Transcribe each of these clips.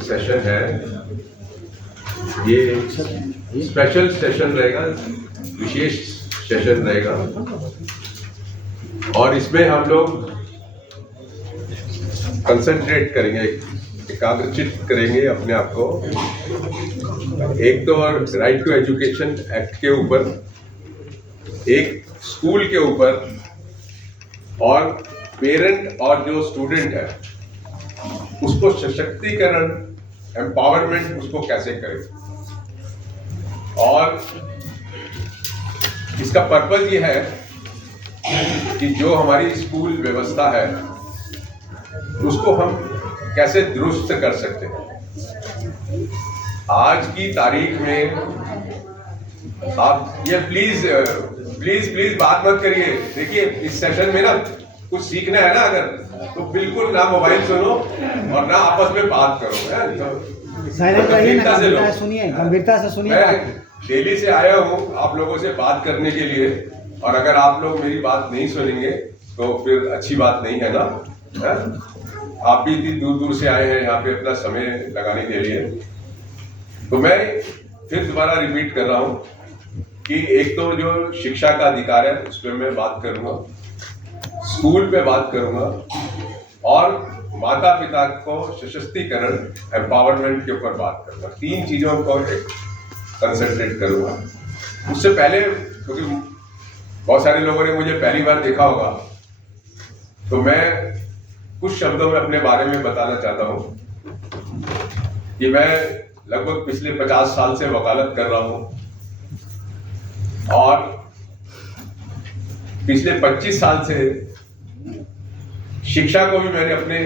Session है, ये special session रहेगा, विशेष सेशन रहेगा और इसमें हम लोग कंसंट्रेट करेंगे, एकाग्रचित करेंगे अपने आप को। एक तो राइट टू एजुकेशन एक्ट के ऊपर, एक स्कूल के ऊपर और पेरेंट और जो स्टूडेंट है उसको सशक्तिकरण, एम्पावरमेंट उसको कैसे करें। और इसका पर्पज ये है कि जो हमारी स्कूल व्यवस्था है उसको हम कैसे दुरुस्त कर सकते हैं। आज की तारीख में आप ये प्लीज प्लीज प्लीज बात मत करिए। देखिए इस सेशन में ना कुछ सीखना है ना, अगर तो बिल्कुल ना मोबाइल सुनो और ना आपस में बात करो। गंभीरता से सुनिए। मैं दिल्ली से आया हूँ आप लोगों से बात करने के लिए, और अगर आप लोग मेरी बात नहीं सुनेंगे तो फिर अच्छी बात नहीं है ना। है? आप भी इतनी दूर दूर से आए हैं यहाँ पे अपना समय लगाने के लिए। तो मैं फिर दोबारा रिपीट कर रहा हूँ कि एक तो जो शिक्षा का अधिकार है उस पर मैं बात करूँगा, स्कूल पे बात करूँगा और माता पिता को सशक्तिकरण, एम्पावरमेंट के ऊपर बात करूँगा। तीन चीज़ों को कंसंट्रेट करूँगा। उससे पहले, क्योंकि बहुत सारे लोगों ने मुझे पहली बार देखा होगा, तो मैं कुछ शब्दों में अपने बारे में बताना चाहता हूँ कि मैं लगभग पिछले 50 साल से वकालत कर रहा हूँ और पिछले 25 साल से शिक्षा को भी मैंने अपने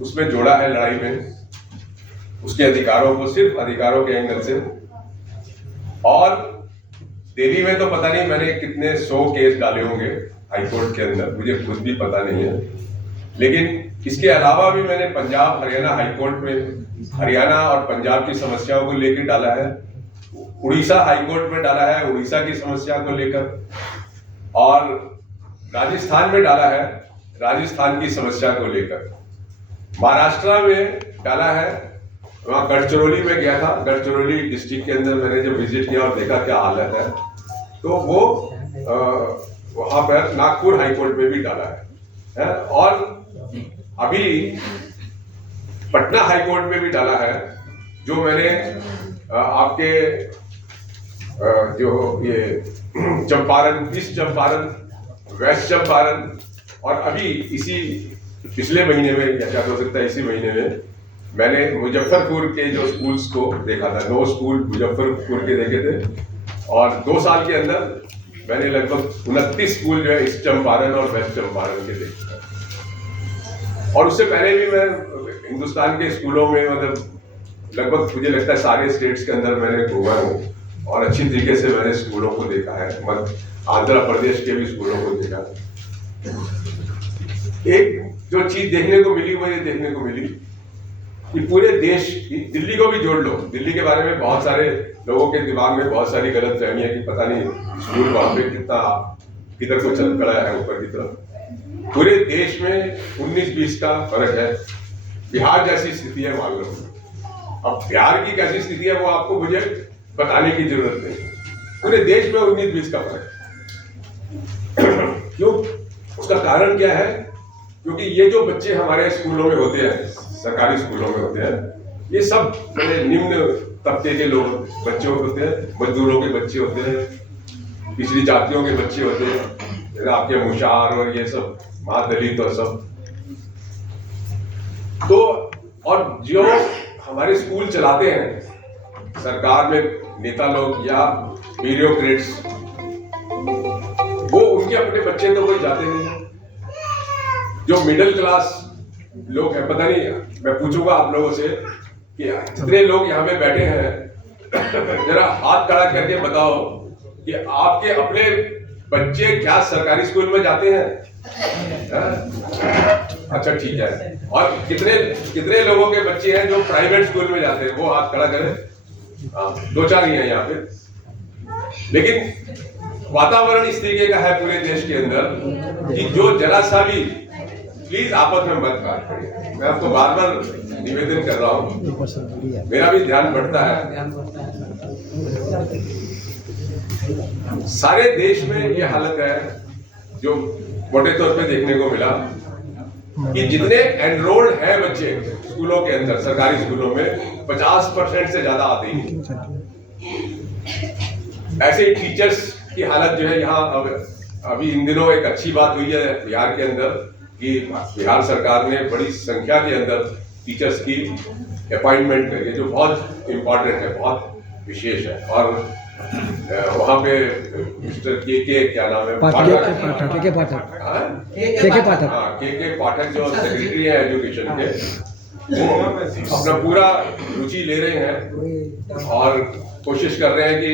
उसमें जोड़ा है, लड़ाई में, उसके अधिकारों को, सिर्फ अधिकारों के एंगल से। और दिल्ली में तो पता नहीं मैंने कितने 100 केस डाले होंगे हाईकोर्ट के अंदर, मुझे खुद भी पता नहीं है। लेकिन इसके अलावा भी मैंने पंजाब हरियाणा हाईकोर्ट में हरियाणा और पंजाब की समस्याओं को लेकर डाला है, उड़ीसा हाईकोर्ट में डाला है उड़ीसा की समस्या को लेकर, और राजस्थान में डाला है राजस्थान की समस्या को लेकर, महाराष्ट्र में डाला है, वहाँ गढ़चिरौली में गया था, गढ़चिरौली डिस्ट्रिक्ट के अंदर मैंने जब विजिट किया और देखा क्या हालत है, तो वो वहाँ पर नागपुर हाईकोर्ट में भी डाला है और अभी पटना हाईकोर्ट में भी डाला है, जो मैंने आपके जो ये चंपारण, ईस्ट चंपारण, वेस्ट चंपारण और अभी इसी पिछले महीने में, या क्या हो सकता है इसी महीने में, मैंने मुजफ्फरपुर के जो स्कूल्स को देखा था। 9 स्कूल मुजफ्फरपुर के देखे थे और 2 साल के अंदर मैंने लगभग 29 स्कूल जो है ईस्ट चंपारण और वेस्ट चंपारण के देखे थे। और उससे पहले भी मैं हिंदुस्तान के स्कूलों में, मतलब लगभग मुझे लगता है सारे स्टेट्स के अंदर मैंने घूमा हूँ और अच्छी तरीके से मैंने स्कूलों को देखा है। आंध्र प्रदेश के भी स्कूलों को देखा। एक जो चीज देखने को मिली वो ये देखने को मिली कि पूरे देश, दिल्ली को भी जोड़ लो, दिल्ली के बारे में बहुत सारे लोगों के दिमाग में बहुत सारी गलतफहमी है कि पता नहीं स्कूल वहां पे किधर को चल पड़ा है ऊपर की तरफ। पूरे देश में 19-20 का फर्क है। बिहार जैसी स्थिति है मान लो। अब बिहार की कैसी स्थिति है वो आपको मुझे बताने की जरूरत नहीं। पूरे देश में 19-20 का फर्क है। क्यों? उसका कारण क्या है? क्योंकि ये जो बच्चे हमारे स्कूलों में होते हैं, सरकारी स्कूलों में होते हैं, ये सब बड़े निम्न तबके के लोग बच्चे होते हैं, मजदूरों के बच्चे होते हैं, पिछड़ी जातियों के बच्चे होते हैं, आपके मुशार और ये सब महादलित और सब। तो और जो हमारे स्कूल चलाते हैं सरकार में नेता लोग या ब्यूरोक्रेट्स, वो उनके अपने बच्चे तो कोई जाते नहीं। जो मिडिल क्लास लोग हैं, पता नहीं, मैं पूछूंगा आप लोगों से कि जितने लोग यहाँ पे बैठे हैं जरा हाथ खड़ा करके बताओ कि आपके अपने बच्चे क्या सरकारी स्कूल में जाते हैं? अच्छा ठीक है। और कितने लोगों के बच्चे हैं जो प्राइवेट स्कूल में जाते हैं? वो हाथ खड़ा करें। 2-4 ही हैं यहाँ पे। लेकिन वातावरण इस तरीके का है पूरे देश के अंदर कि जो जरा सा भी प्लीज आपस में मत बात करिए। मैं आपको बार बार निवेदन कर रहा हूँ, मेरा भी ध्यान बढ़ता है। सारे देश में ये हालत है जो मोटे तौर पे देखने को मिला कि जितने एनरोल्ड हैं बच्चे स्कूलों के अंदर, सरकारी स्कूलों में 50% से ज्यादा आते ही नहीं। ऐसे ही टीचर्स की हालत जो है यहाँ अभी इन दिनों एक अच्छी बात हुई है बिहार के अंदर कि बिहार सरकार ने बड़ी संख्या के अंदर टीचर्स की अपॉइंटमेंट करी है, जो बहुत इम्पोर्टेंट है, बहुत विशेष है। और वहाँ पे मिस्टर के क्या नाम है, के पाठक जो सेक्रेटरी है एजुकेशन के, वो अपना पूरा रुचि ले रहे हैं और कोशिश कर रहे हैं कि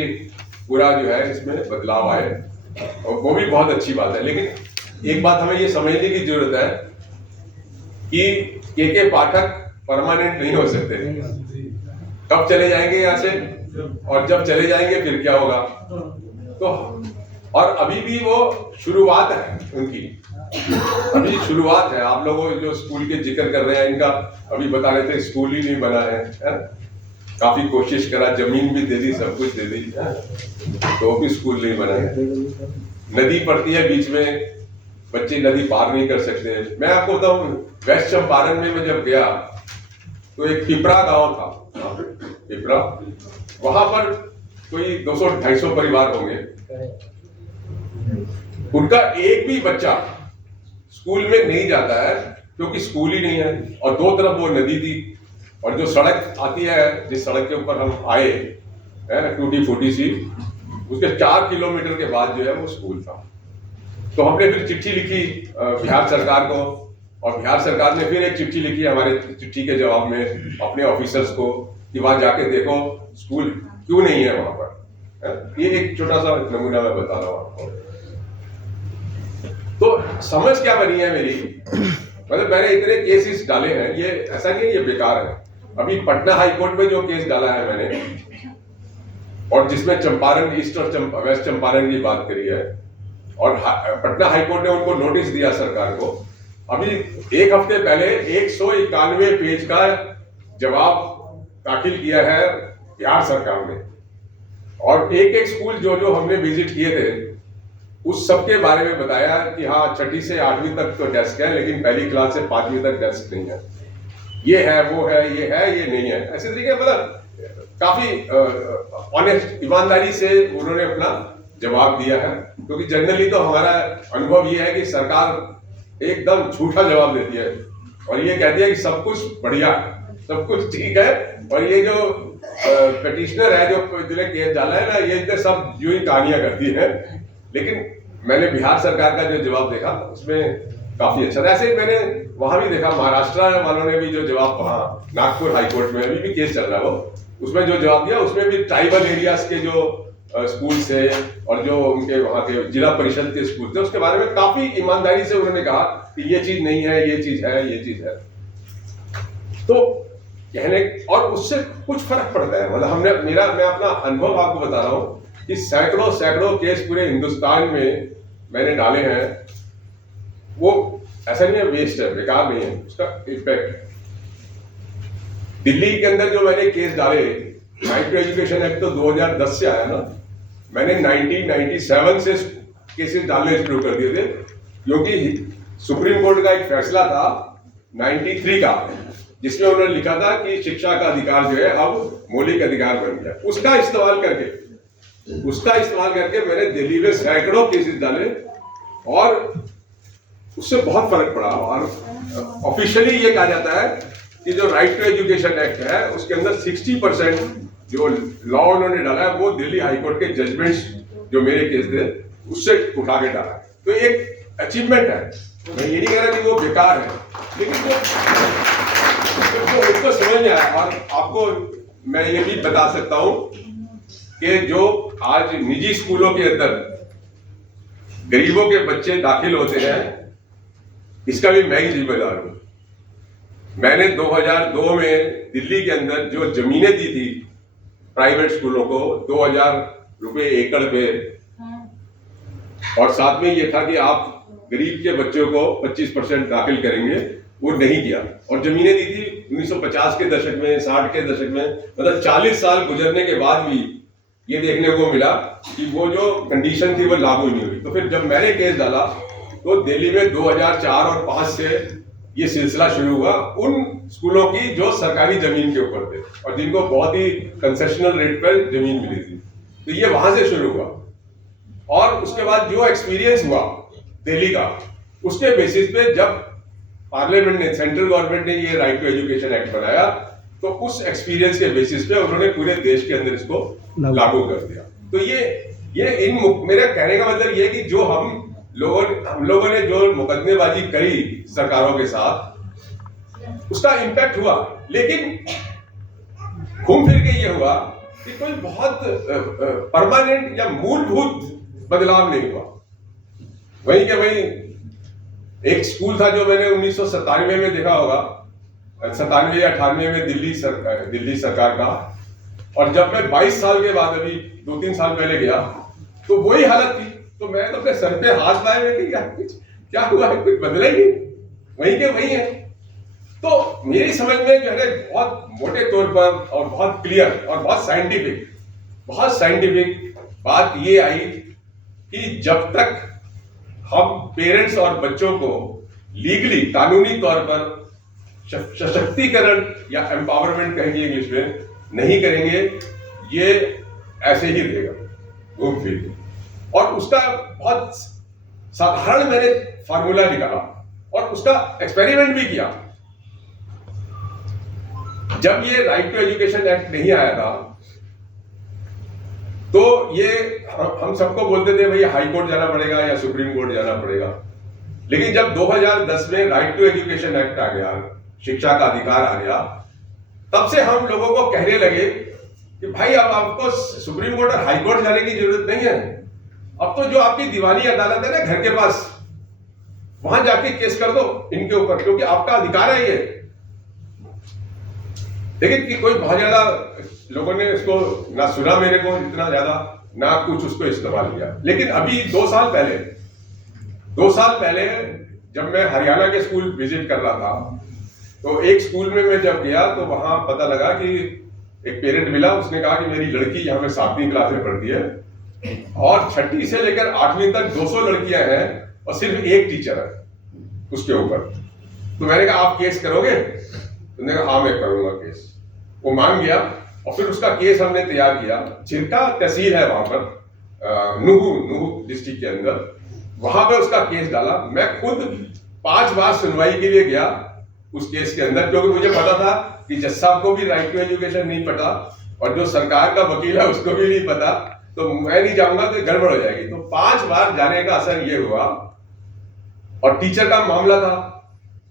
पूरा जो है इसमें बदलाव आए, और वो भी बहुत अच्छी बात है। लेकिन एक बात हमें ये समझने की जरूरत है कि के पाठक परमानेंट नहीं हो सकते, कब चले जाएंगे यहाँ से, और जब चले जाएंगे फिर क्या होगा। तो और अभी भी वो शुरुआत है उनकी, अभी शुरुआत है। आप लोगों जो स्कूल के जिक्र कर रहे हैं, इनका अभी बता रहे थे स्कूल ही नहीं बना है? काफी कोशिश करा, जमीन भी दे दी, सब कुछ दे दी, तो भी स्कूल नहीं बना है। नदी पड़ती है बीच में, बच्चे नदी पार नहीं कर सकते। मैं आपको बताऊं, वेस्ट चंपारण में मैं जब गया तो एक पिपरा गांव था, पिपरा, वहां पर कोई 200-250 परिवार होंगे। उनका एक भी बच्चा स्कूल में नहीं जाता है क्योंकि स्कूल ही नहीं है, और दो तरफ वो नदी थी, और जो सड़क आती है, जिस सड़क के ऊपर हम आए है टूटी फूटी सी, उसके 4 किलोमीटर के बाद जो है वो स्कूल था। तो हमने फिर चिट्ठी लिखी बिहार सरकार को, और बिहार सरकार ने फिर एक चिट्ठी लिखी हमारे चिट्ठी के जवाब में अपने ऑफिसर्स को कि वहां जाके देखो स्कूल क्यों नहीं है वहां पर। ये एक छोटा सा नमूना मैं बता रहा हूँ आपको। तो समझ क्या बनी है मेरी, मतलब मैंने इतने केसेस डाले हैं, ये ऐसा नहीं है ये बेकार है। अभी पटना हाई कोर्ट में जो केस डाला है मैंने, और जिसमें चंपारण ईस्ट और वेस्ट चंपारण की बात करी है, और पटना हाई कोर्ट ने उनको नोटिस दिया सरकार को। अभी एक हफ्ते पहले 191 पेज का जवाब दाखिल किया है बिहार सरकार ने, और एक एक स्कूल जो जो हमने विजिट किए थे उस सब के बारे में बताया कि हाँ 6ठी से 8वीं तक तो डेस्क है, लेकिन पहली क्लास से 5वीं तक डेस्क नहीं है, ये है वो है, ये है ये नहीं है। ऐसे तरीके मतलब काफी ऑनेस्ट, ईमानदारी से उन्होंने अपना जवाब दिया है। क्योंकि जनरली तो हमारा अनुभव ये है कि सरकार एकदम झूठा जवाब देती है और ये कहती है कि सब कुछ बढ़िया, सब कुछ ठीक है, और ये जो पिटिशनर है जो जिन्हें केस डाला है ना, ये सब यूं ही कहानियां करती है। लेकिन मैंने बिहार सरकार का जो जवाब देखा उसमें काफी अच्छा था। ऐसे मैंने वहां भी देखा, महाराष्ट्र वालों ने भी जो जवाब, वहां नागपुर हाईकोर्ट में अभी भी केस चल रहा है वो, उसमें जो जवाब दिया उसमें भी ट्राइबल एरियाज के जो स्कूल थे और जो उनके वहां के जिला परिषद के स्कूल थे उसके बारे में काफी ईमानदारी से उन्होंने कहा कि ये चीज नहीं है, ये चीज है, ये चीज है। तो कहने और उससे कुछ फर्क पड़ता है। मतलब मैं अपना अनुभव आपको बता रहा हूँ कि सैकड़ों केस पूरे हिंदुस्तान में मैंने डाले हैं। वो ऐसा नहीं है वेस्ट है, बेकार नहीं है, उसका इम्पैक्ट है। दिल्ली के अंदर जो मैंने केस डाले, राइट टू एजुकेशन एक्ट तो 2010 से आया ना, मैंने 1997 से केसेस डालने शुरू कर दिए थे, क्योंकि सुप्रीम कोर्ट का एक फैसला था 93 का, जिसमें उन्होंने लिखा था कि शिक्षा का अधिकार जो है अब मौलिक अधिकार बन गया। उसका इस्तेमाल करके मैंने दिल्ली में सैकड़ों केसेस डाले और उससे बहुत फर्क पड़ा। और ऑफिशियली ये कहा जाता है कि जो राइट टू एजुकेशन एक्ट है उसके अंदर 60% जो लॉ उन्होंने डाला है वो दिल्ली हाईकोर्ट के जजमेंट्स जो मेरे केस थे उससे उठा के डाला है। तो एक अचीवमेंट है, मैं ये नहीं कह रहा कि वो बेकार है, लेकिन जो उसको समझ में आया। और आपको मैं ये भी बता सकता हूं कि जो आज निजी स्कूलों के अंदर गरीबों के बच्चे दाखिल होते हैं, इसका भी मैं ही जिम्मेदार हूं। मैंने 2002 में दिल्ली के अंदर जो जमीनें दी थी प्राइवेट स्कूलों को 2000 रुपए एकड़ पे, और साथ में ये था कि आप गरीब के बच्चों को 25% दाखिल करेंगे, वो नहीं किया। और जमीनें दी थी 1950 के दशक में, 60 के दशक में, मतलब 40 साल गुजरने के बाद भी ये देखने को मिला कि वो जो कंडीशन थी वो लागू नहीं हुई। तो फिर जब मैंने केस डाला तो दिल्ली में 2004 और 5 से ये सिलसिला शुरू हुआ उन स्कूलों की जो सरकारी जमीन के ऊपर थे और जिनको बहुत ही कंसेशनल रेट पर जमीन मिली थी। तो ये वहां से शुरू हुआ और उसके बाद जो एक्सपीरियंस हुआ दिल्ली का, उसके बेसिस पे जब पार्लियामेंट ने, सेंट्रल गवर्नमेंट ने ये राइट टू एजुकेशन एक्ट बनाया तो उस एक्सपीरियंस के बेसिस पे उन्होंने पूरे देश के अंदर इसको लागू कर दिया। तो ये मेरा कहने का मतलब ये कि जो हम लोगों ने जो मुकदमेबाजी करी सरकारों के साथ, उसका इम्पैक्ट हुआ, लेकिन घूम फिर के ये हुआ कि कोई बहुत परमानेंट या मूलभूत बदलाव नहीं हुआ। वहीं के वहीं एक स्कूल था जो मैंने 1997 में देखा होगा, 97 या 98 में दिल्ली सरकार का, और जब मैं 22 साल के बाद अभी 2-3 साल पहले गया तो वही हालत थी। तो मैं तो अपने सर पे हाथ लाए हुए कि क्या हुआ है, कुछ बदला ही नहीं, वहीं के वहीं है। तो मेरी समझ में जो है बहुत मोटे तौर पर और बहुत क्लियर और बहुत साइंटिफिक बात ये आई कि जब तक हम पेरेंट्स और बच्चों को लीगली, कानूनी तौर पर सशक्तिकरण या एम्पावरमेंट कहेंगे इंग्लिश में, नहीं करेंगे, ये ऐसे ही रहेगा घूम फिर के। और उसका बहुत साधारण मैंने फार्मूला निकाला और उसका एक्सपेरिमेंट भी किया। जब ये राइट टू एजुकेशन एक्ट नहीं आया था तो ये हम सबको बोलते थे भाई हाई कोर्ट जाना पड़ेगा या सुप्रीम कोर्ट जाना पड़ेगा। लेकिन जब 2010 में राइट टू एजुकेशन एक्ट आ गया, शिक्षा का अधिकार आ गया, तब से हम लोगों को कहने लगे कि भाई अब आपको सुप्रीम कोर्ट और हाई कोर्ट जाने की जरूरत नहीं है। अब तो जो आपकी दीवानी अदालत है ना घर के पास, वहां जाके केस कर दो इनके ऊपर, क्योंकि आपका अधिकार है ये। लेकिन कि कोई बहुत ज्यादा लोगों ने इसको ना सुना, मेरे को इतना ज्यादा ना कुछ उसको इस्तेमाल किया। लेकिन अभी 2 साल पहले जब मैं हरियाणा के स्कूल विजिट कर रहा था तो एक स्कूल में मैं जब गया तो वहां पता लगा कि एक पेरेंट मिला, उसने कहा कि मेरी लड़की यहाँ पे 7वीं क्लास में पढ़ती है और 6ठी से लेकर 8वीं तक 200 लड़कियां हैं और सिर्फ एक टीचर है उसके ऊपर। तो मैंने कहा आप केस करोगे? उन्होंने कहा हाँ मैं करूंगा केस। वो मान गया और फिर उसका केस हमने तैयार किया। चिरका तहसील है वहां पर, नुहू डिस्ट्रिक्ट के अंदर, वहां पे उसका केस डाला। मैं खुद 5 बार सुनवाई के लिए गया उस केस के अंदर, क्योंकि मुझे पता था कि जज साहब को भी राइट टू एजुकेशन नहीं पता और जो सरकार का वकील है उसको भी नहीं पता, तो मैं नहीं जाऊंगा तो गड़बड़ हो जाएगी। तो 5 बार जाने का असर ये हुआ और टीचर का मामला था।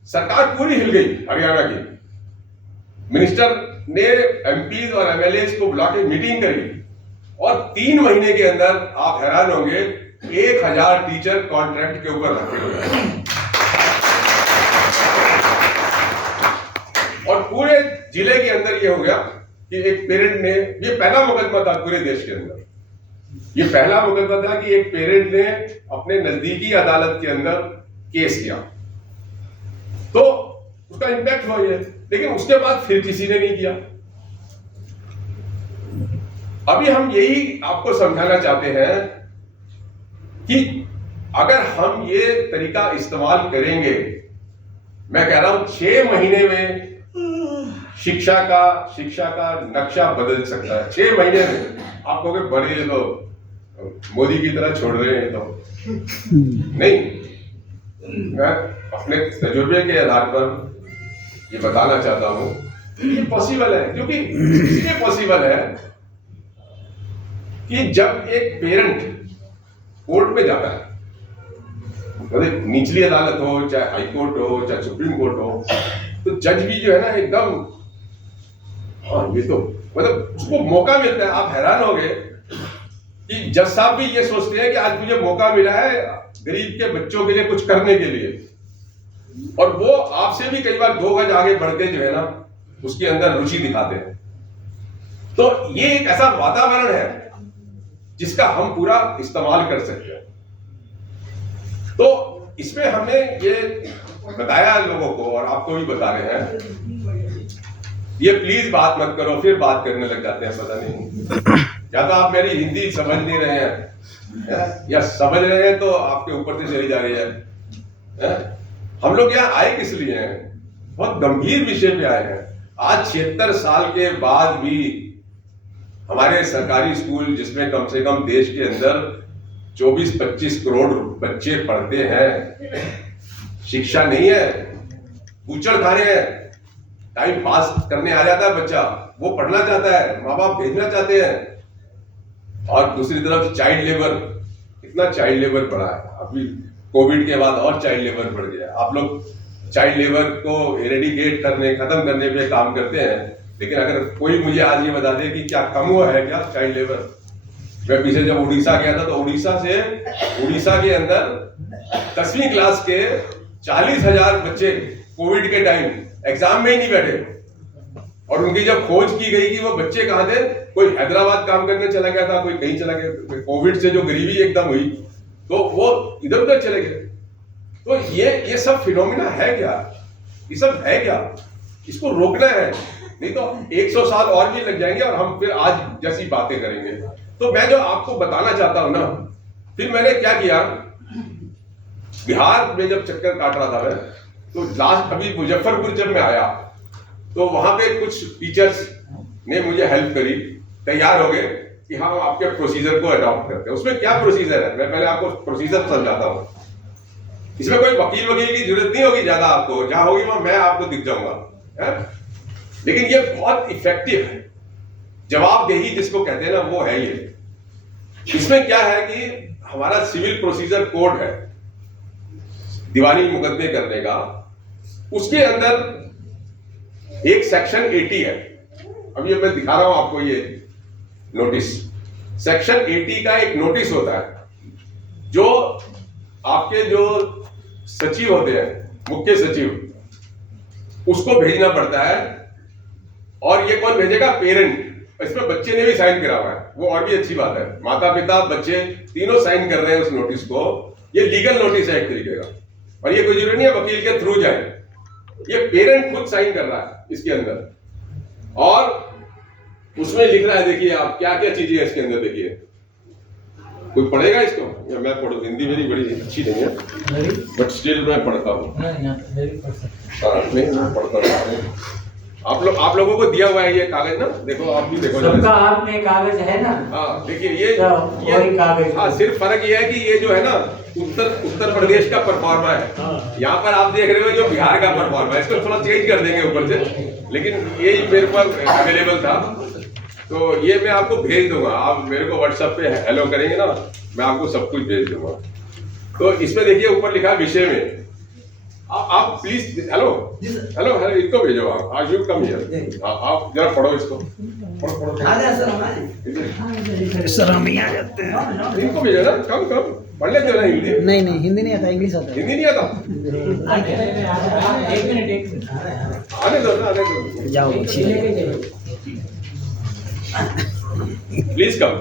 सरकार पूरी हिल गई हरियाणा की। मिनिस्टर ने एमपीज और एमएलए को बुला के मीटिंग करी और 3 महीने के अंदर आप हैरान होंगे 1000 टीचर कॉन्ट्रैक्ट के ऊपर रखे हुए और पूरे जिले के अंदर ये हो गया कि एक पेरेंट ने, ये पहला मुकदमा था पूरे देश के अंदर, ये पहला मुकदमा था कि एक पेरेंट ने अपने नजदीकी अदालत के अंदर केस किया, तो उसका इंपैक्ट हुआ ये। लेकिन उसके बाद फिर किसी ने नहीं किया। अभी हम यही आपको समझाना चाहते हैं कि अगर हम ये तरीका इस्तेमाल करेंगे, मैं कह रहा हूं 6 महीने में शिक्षा का नक्शा बदल सकता है। 6 महीने में आप कहोगे बड़े तो मोदी की तरह छोड़ रहे हैं, तो नहीं, मैं अपने तजुर्बे के आधार पर ये बताना चाहता हूं ये पॉसिबल है। क्योंकि इसलिए पॉसिबल है कि जब एक पेरेंट कोर्ट में जाता है, मतलब निचली अदालत हो, चाहे हाई कोर्ट हो, चाहे सुप्रीम कोर्ट हो, तो जज भी जो है ना एकदम, हाँ ये तो मतलब उसको मौका मिलता है। आप हैरान होंगे कि जज साहब भी ये सोचते हैं कि आज मुझे मौका मिला है गरीब के बच्चों के लिए कुछ करने के लिए, और वो आपसे भी कई बार 2 गज आगे बढ़ के जो है ना उसके अंदर रुचि दिखाते हैं। तो ये एक ऐसा वातावरण है जिसका हम पूरा इस्तेमाल कर सकते हैं। तो इसमें हमने ये बताया लोगों को और आपको भी बता रहे हैं, ये प्लीज बात मत करो, फिर बात करने लग जाते हैं, पता नहीं या तो आप मेरी हिंदी समझ नहीं रहे हैं या समझ रहे हैं तो आपके ऊपर से चली जा रही है। हम लोग यहाँ आए किस लिए हैं? बहुत गंभीर विषय पे आए हैं। आज 76 साल के बाद भी हमारे सरकारी स्कूल, जिसमें कम से कम देश के अंदर 24-25 करोड़ बच्चे पढ़ते हैं, शिक्षा नहीं है, बूचड़ खाने हैं। टाइम पास करने आ जाता है बच्चा, वो पढ़ना चाहता है, माँ बाप भेजना चाहते हैं। और दूसरी तरफ चाइल्ड लेबर, इतना चाइल्ड लेबर बढ़ा है, अभी कोविड के बाद और चाइल्ड लेबर बढ़ गया। आप लोग चाइल्ड लेबर को एरेडिकेट करने, खत्म करने पे काम करते हैं, लेकिन अगर कोई मुझे आज ये बता दे कि क्या कम हुआ है क्या चाइल्ड लेबर? मैं पीछे जब उड़ीसा गया था तो उड़ीसा के अंदर 10वीं क्लास के 40,000 बच्चे कोविड के टाइम एग्जाम में ही नहीं बैठे। और उनकी जब खोज की गई कि वो बच्चे कहाँ थे, कोई हैदराबाद काम करने चला गया था, कोई कहीं चला गया। कोविड से जो गरीबी एकदम हुई तो वो इधर उधर चले गए। तो ये सब फिनोमिना है क्या? ये सब है क्या? इसको रोकना है, नहीं तो 100 साल और भी लग जाएंगे और हम फिर आज जैसी बातें करेंगे। तो मैं जो आपको बताना चाहता हूं ना, फिर मैंने क्या किया, बिहार में जब चक्कर काट रहा था मैं, तो लास्ट अभी मुजफ्फरपुर जब मैं आया तो वहां पे कुछ टीचर्स ने मुझे हेल्प करी, तैयार हो गए कि हाँ आपके प्रोसीजर को अडॉप्ट करते हैं। उसमें क्या प्रोसीजर है, मैं पहले आपको प्रोसीजर समझाता हूँ। इसमें कोई वकील की जरूरत नहीं होगी ज्यादा, आपको जहां होगी वहां मैं आपको दिख जाऊंगा, लेकिन ये बहुत इफेक्टिव है। जवाबदेही जिसको कहते हैं ना, वो है ये। इसमें क्या है कि हमारा सिविल प्रोसीजर कोड है दीवानी मुकदमे करने का, उसके अंदर एक सेक्शन 80 है। अभी मैं दिखा रहा हूं आपको ये नोटिस। सेक्शन 80 का एक नोटिस होता है जो आपके जो सचिव होते हैं, मुख्य सचिव, उसको भेजना पड़ता है। और ये कौन भेजेगा? पेरेंट। इसमें बच्चे ने भी साइन करा हुआ है, वो और भी अच्छी बात है। माता पिता बच्चे तीनों साइन कर रहे हैं उस नोटिस को। ये लीगल नोटिस है एक तरीके का, और ये कोई जरूरी नहीं है वकील के थ्रू जाए, ये पेरेंट खुद साइन कर रहा है इसके अंदर। और उसमें लिख रहा है, देखिए आप क्या क्या चीजें है इसके अंदर, देखिए। कोई पढ़ेगा इसको या मैं पढ़ूं? हिंदी मेरी बड़ी अच्छी नहीं है, बट स्टिल मैं पढ़ता हूँ। नहीं, मैं पढ़ता हूँ। आप लोगों को दिया हुआ है ये कागज ना, देखो आप भी देखो, सबका हाथ में कागज है ना। हाँ देखिए ये कागज। हाँ, सिर्फ फर्क ये है कि ये जो है ना उत्तर प्रदेश का परफॉर्मा है, यहाँ पर आप देख रहे हो जो बिहार का परफॉर्मा है। इसको थोड़ा चेंज कर देंगे ऊपर से, लेकिन ये मेरे पास अवेलेबल था तो ये मैं आपको भेज दूंगा। आप मेरे को व्हाट्सएप पे हेलो करेंगे ना, मैं आपको सब कुछ भेज दूंगा। तो इसमें देखिए ऊपर लिखा है विषय में, आप प्लीज हेलो हेलो हेलो इसको भेजो। आप आज यू कम हियर, आप जरा पढ़ो इसको, पढ़ो सर हम ही आ जाते हैं। इनको भेजो ना, कम पढ़ लेते हो ना हिंदी? नहीं हिंदी नहीं आता, इंग्लिश आता है। हिंदी नहीं आता? एक मिनट आने दो जाओ प्लीज कम।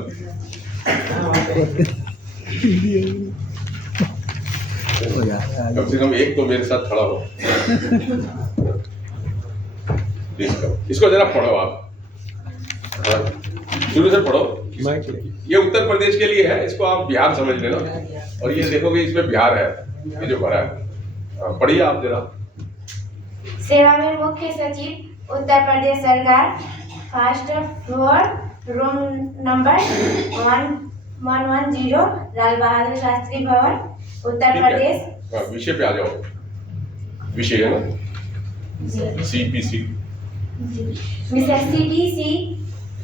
कम से कम एक तो मेरे साथ खड़ा हो। Please come. इसको जरा पढ़ो आप, शुरू से पढ़ो। ये उत्तर प्रदेश के लिए है, इसको आप बिहार समझ लेना। और ये देखोगे इसमें बिहार है, ये जो भरा है। पढ़िए आप जरा। सेवा में मुख्य सचिव उत्तर प्रदेश सरकार, first floor, room number 110, Lal Bahadur Shastri भवन, उत्तर प्रदेश। विषय पे आ जाओ। विषय है ना CPC। CPC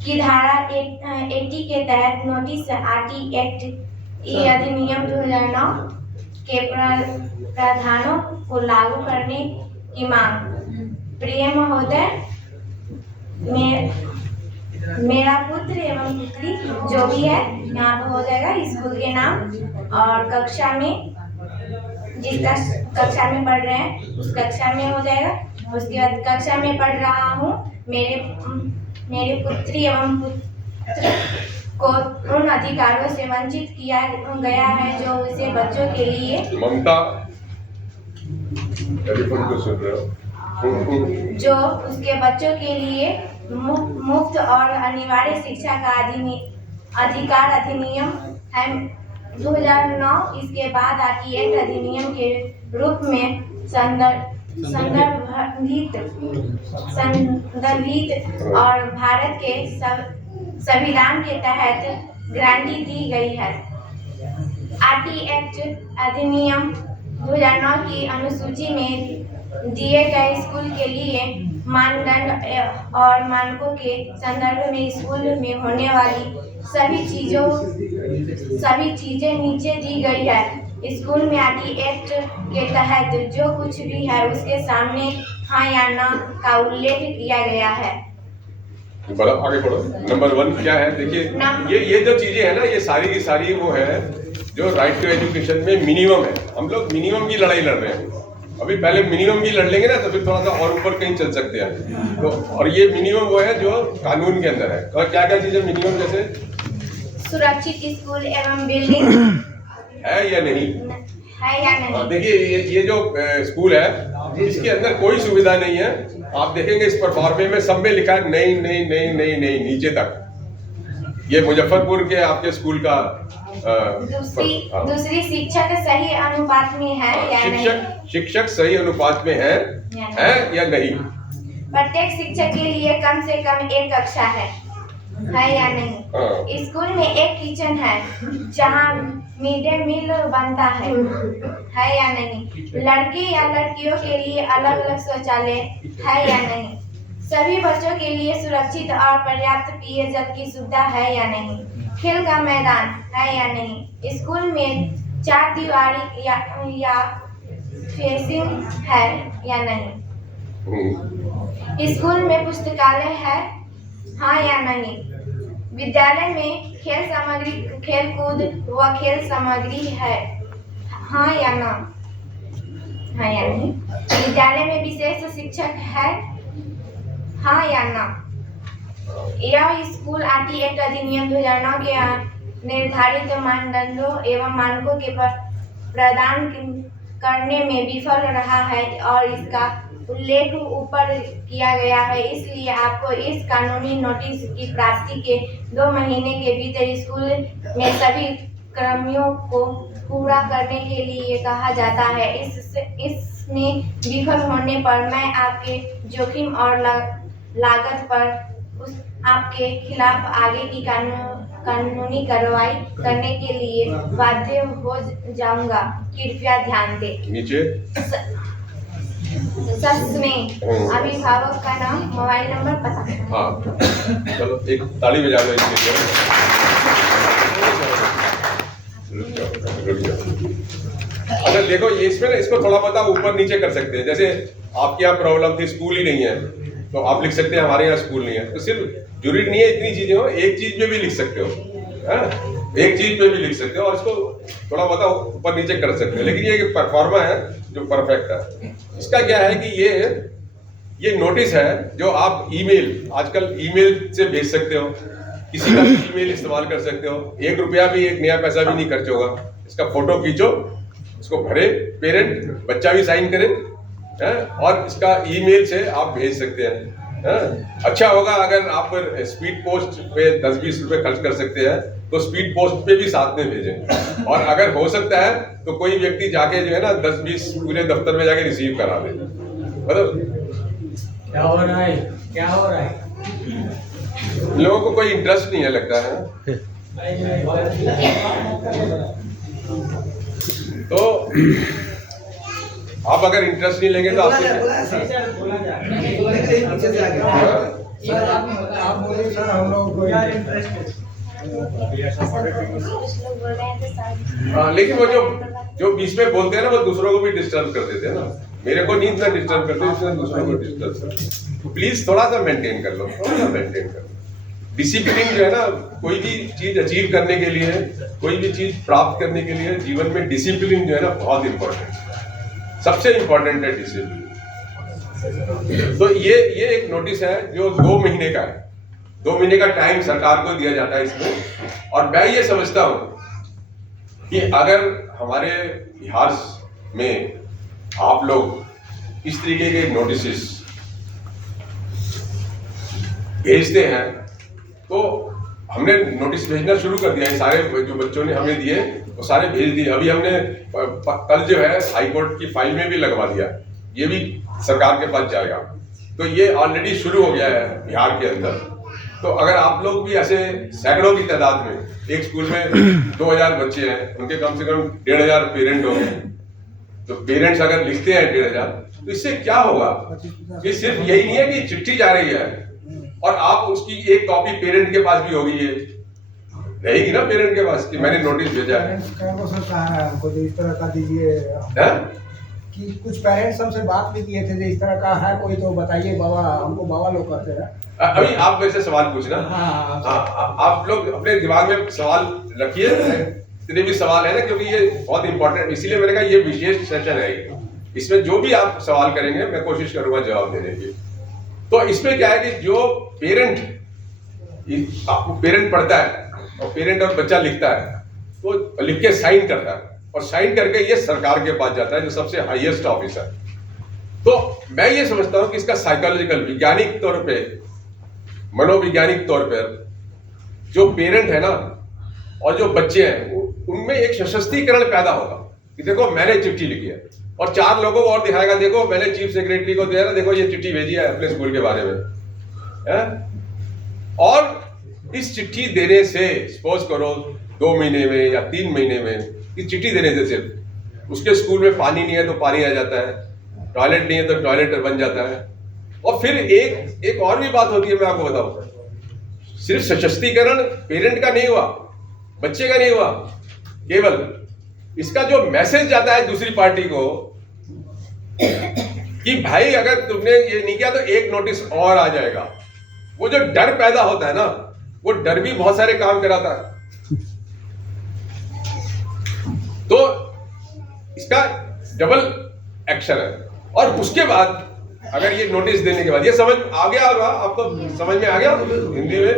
की धारा 80 के तहत नोटिस RT एक्ट अधिनियम 2009 के प्रावधानों को लागू करने की मांग। प्रिय महोदय, मेरा पुत्र एवं पुत्री जो भी है यहाँ पर हो जाएगा, स्कूल के नाम और कक्षा में, जिस कक्षा में पढ़ रहे हैं उस कक्षा में हो जाएगा। उसके बाद कक्षा में पढ़ रहा हूँ, मेरी पुत्री एवं पुत्र को उन अधिकारों से वंचित किया गया है जो उसे बच्चों के लिए। ममता टेलीफोन पे सुन रहे हो। जो उसके बच्चों के लिए मुफ्त और अनिवार्य शिक्षा का अधिकार अधिनियम है 2009। इसके बाद आरटी एक्ट अधिनियम के रूप में संदर्भित और भारत के संविधान के तहत गारंटी दी गई है। आरटी एक्ट अधिनियम 2009 की अनुसूची में दिए गए स्कूल के लिए मानदंड और मानकों के संदर्भ में स्कूल में होने वाली सभी चीजें नीचे दी गई है। स्कूल में आरटी एक्ट के तहत जो कुछ भी है उसके सामने हाँ या ना का उल्लेख किया गया है। बड़ा आगे बढ़ो। नंबर 1 क्या है देखिए, ये जो चीजें है ना, ये सारी की सारी वो है जो राइट टू एजुकेशन में मिनिमम है। हम लोग मिनिमम की लड़ाई लड़ रहे हैं। अभी पहले मिनिमम की लड़ लेंगे ना तो फिर थोड़ा सा और ऊपर कहीं चल सकते हैं। तो और ये मिनिमम वो है जो कानून के अंदर है। और क्या क्या चीजें मिनिमम, जैसे सुरक्षित स्कूल एवं बिल्डिंग है या नहीं है या नहीं। देखिए ये जो स्कूल है इसके अंदर कोई सुविधा नहीं है। आप देखेंगे इस परफॉर्मे में सब में लिखा है नहीं नहीं नहीं नहीं नहीं नीचे तक। ये मुजफ्फरपुर के आपके स्कूल का दूसरी शिक्षक सही अनुपात में है या नहीं। शिक्षक सही अनुपात में है या नहीं। प्रत्येक शिक्षक के लिए कम से कम एक कक्षा है या नहीं। स्कूल में एक किचन है जहां मिड डे मील बनता है या नहीं। लड़के या लड़कियों के लिए अलग अलग शौचालय है या नहीं। सभी बच्चों के लिए सुरक्षित और पर्याप्त पेयजल की सुविधा है या नहीं। खेल का मैदान है या नहीं। स्कूल में 4 दीवारी या फेंसिंग है या नहीं। स्कूल में पुस्तकालय है हाँ या नहीं। विद्यालय में खेल सामग्री, खेल कूद व खेल सामग्री है हाँ या ना। हाँ या नहीं। विद्यालय में विशेष शिक्षक है हाँ या ना। यह स्कूल आरटी एक्ट अधिनियम 2009 के निर्धारित मानदंडों एवं मानकों के प्रदान करने में विफल रहा है और इसका उल्लेख ऊपर किया गया है। इसलिए आपको इस कानूनी नोटिस की प्राप्ति के 2 महीने के भीतर स्कूल में सभी कर्मियों को पूरा करने के लिए कहा जाता है। इसमें विफल होने पर मैं आपके जोखिम और लागत पर आपके खिलाफ आगे की कानूनी कार्रवाई करने के लिए बाध्य हो जाऊंगा। कृपया ध्यान दें। नीचे अभिभावक का नाम, मोबाइल नंबर, पता। हाँ चलो एक ताली बजा दो इसके लिए। अच्छा देखो ये इसमें ना इसको थोड़ा बहुत आप ऊपर नीचे कर सकते हैं। जैसे आपके यहाँ प्रॉब्लम थी स्कूल ही नहीं है तो आप लिख सकते हैं हमारे यहाँ स्कूल नहीं है। तो सिर्फ जरूरी नहीं है इतनी चीजें हो, एक चीज पे भी लिख सकते हो है, एक चीज पे भी लिख सकते हो और इसको थोड़ा बहुत ऊपर नीचे कर सकते हो। लेकिन ये एक परफॉर्मा है जो परफेक्ट है। इसका क्या है कि ये नोटिस है जो आप ईमेल, आजकल ईमेल से भेज सकते हो, किसी का भी ईमेल इस्तेमाल कर सकते हो। 1 रुपया भी, 1 नया पैसा भी नहीं खर्च होगा। इसका फोटो खींचो, उसको भरे, पेरेंट बच्चा भी साइन करे और इसका ईमेल से आप भेज सकते हैं। अच्छा होगा अगर आप स्पीड पोस्ट पे 10-20 रुपए खर्च कर सकते हैं तो स्पीड पोस्ट पे भी साथ में भेजें। और अगर हो सकता है तो कोई व्यक्ति जाके जो है ना 10-20 पूरे दफ्तर में जाके रिसीव करा दे। मतलब क्या हो रहा है, क्या हो रहा है? लोगों को कोई इंटरेस्ट नहीं है लगता है। तो आप अगर इंटरेस्ट नहीं लेंगे तो आपसे लेकिन वो जो बीच में बोलते हैं ना वो दूसरों को भी डिस्टर्ब कर देते हैं ना। मेरे को नींद में डिस्टर्ब करते हैं, दूसरों को डिस्टर्ब। तो प्लीज थोड़ा सा मेंटेन कर लो, थोड़ा सा मेंटेन कर लो। डिसिप्लिन जो है ना, कोई भी चीज अचीव करने के लिए, कोई भी चीज प्राप्त करने के लिए जीवन में डिसिप्लिन जो है ना बहुत इंपॉर्टेंट है। सबसे इंपॉर्टेंट है डिसिप्लिन। तो ये एक नोटिस है जो 2 महीने का है। 2 महीने का टाइम सरकार को दिया जाता है इसमें। और मैं ये समझता हूं कि अगर हमारे बिहार में आप लोग इस तरीके के नोटिस भेजते हैं, तो हमने नोटिस भेजना शुरू कर दिया है। सारे जो बच्चों ने हमें दिए वो सारे भेज दिए। अभी हमने कल जो है हाई कोर्ट की फाइल में भी लगवा दिया, ये भी सरकार के पास जाएगा। तो ये ऑलरेडी शुरू हो गया है बिहार के अंदर। तो अगर आप लोग भी ऐसे सैकड़ों की तादाद में, एक स्कूल में 2000 बच्चे हैं, उनके कम से कम 1500 पेरेंट होंगे, तो पेरेंट्स अगर लिखते हैं 1500, तो इससे क्या होगा कि सिर्फ यही नहीं है कि चिट्ठी जा रही है और आप उसकी एक कॉपी पेरेंट के पास भी होगी, ये रहेगी ना पेरेंट के पास कि मैंने नोटिस भेजा है। हमको इस तरह का दीजिए कि कुछ पेरेंट्स हमसे बात भी किए थे, इस तरह का है कोई तो बताइए बाबा, हमको बाबा लोग कहते हैं। अभी आप वैसे सवाल पूछना। हाँ, आप लोग अपने दिमाग में सवाल रखिए, इतने भी सवाल है ना, क्योंकि ये बहुत इंपॉर्टेंट, इसीलिए मैंने कहा ये विशेष सेशन है। इसमें जो भी आप सवाल करेंगे मैं कोशिश करूंगा जवाब देने की। तो इसमें क्या है कि जो पेरेंट पढ़ता है और पेरेंट और बच्चा लिखता है, तो लिख के साइन करता है और साइन करके ये सरकार के पास जाता है, जो सबसे हाईएस्ट ऑफिस है। तो मैं ये समझता हूं कि इसका साइकोलॉजिकल, वैज्ञानिक तौर पे, मनोवैज्ञानिक तौर पर जो पेरेंट है ना और जो बच्चे हैं, उनमें एक सशक्तिकरण पैदा होगा कि देखो मैंने चिट्ठी लिखी है, और 4 लोगों को और दिखाएगा, देखो मैंने चीफ सेक्रेटरी को दिया ना, देखो ये चिट्ठी भेजी है अपने स्कूल के बारे में है? और इस चिट्ठी देने से सपोज करो 2 महीने में या 3 महीने में, इस चिट्ठी देने से सिर्फ उसके स्कूल में पानी नहीं है तो पानी आ जाता है, टॉयलेट नहीं है तो टॉयलेट बन जाता है। और फिर एक और भी बात होती है, मैं आपको बताऊं, सिर्फ सशक्तिकरण पेरेंट का नहीं हुआ, बच्चे का नहीं हुआ, केवल इसका जो मैसेज जाता है दूसरी पार्टी को कि भाई अगर तुमने ये नहीं किया तो एक नोटिस और आ जाएगा। वो जो डर पैदा होता है ना, वो डर भी बहुत सारे काम कराता है। तो इसका डबल एक्शन है। और उसके बाद अगर ये नोटिस देने के बाद ये समझ आ गया होगा आपको, समझ में आ गया हिंदी में।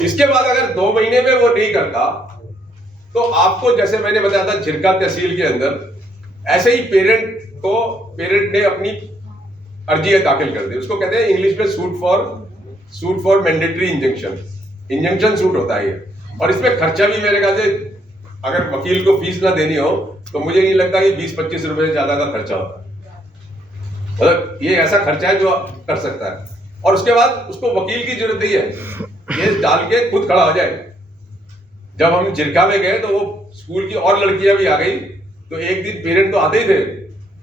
इसके बाद अगर 2 महीने में वो नहीं करता, तो आपको जैसे मैंने बताया था झिरका तहसील के अंदर, ऐसे ही पेरेंट ने अपनी अर्जी दाखिल कर दी। उसको कहते हैं इंग्लिश में suit for mandatory injunction suit होता है ये। और इसमें खर्चा भी मेरे ख्याल से, अगर वकील को फीस ना देनी हो तो मुझे नहीं लगता कि 20-25 रुपए से ज्यादा का खर्चा होता है। मतलब ये ऐसा खर्चा है जो कर सकता है। और उसके बाद उसको वकील की जरूरत नहीं है, केस डाल के खुद खड़ा हो जाए। जब हम झिरका में गए तो वो स्कूल की और लड़कियां भी आ गई, तो एक दिन पेरेंट तो आते ही थे,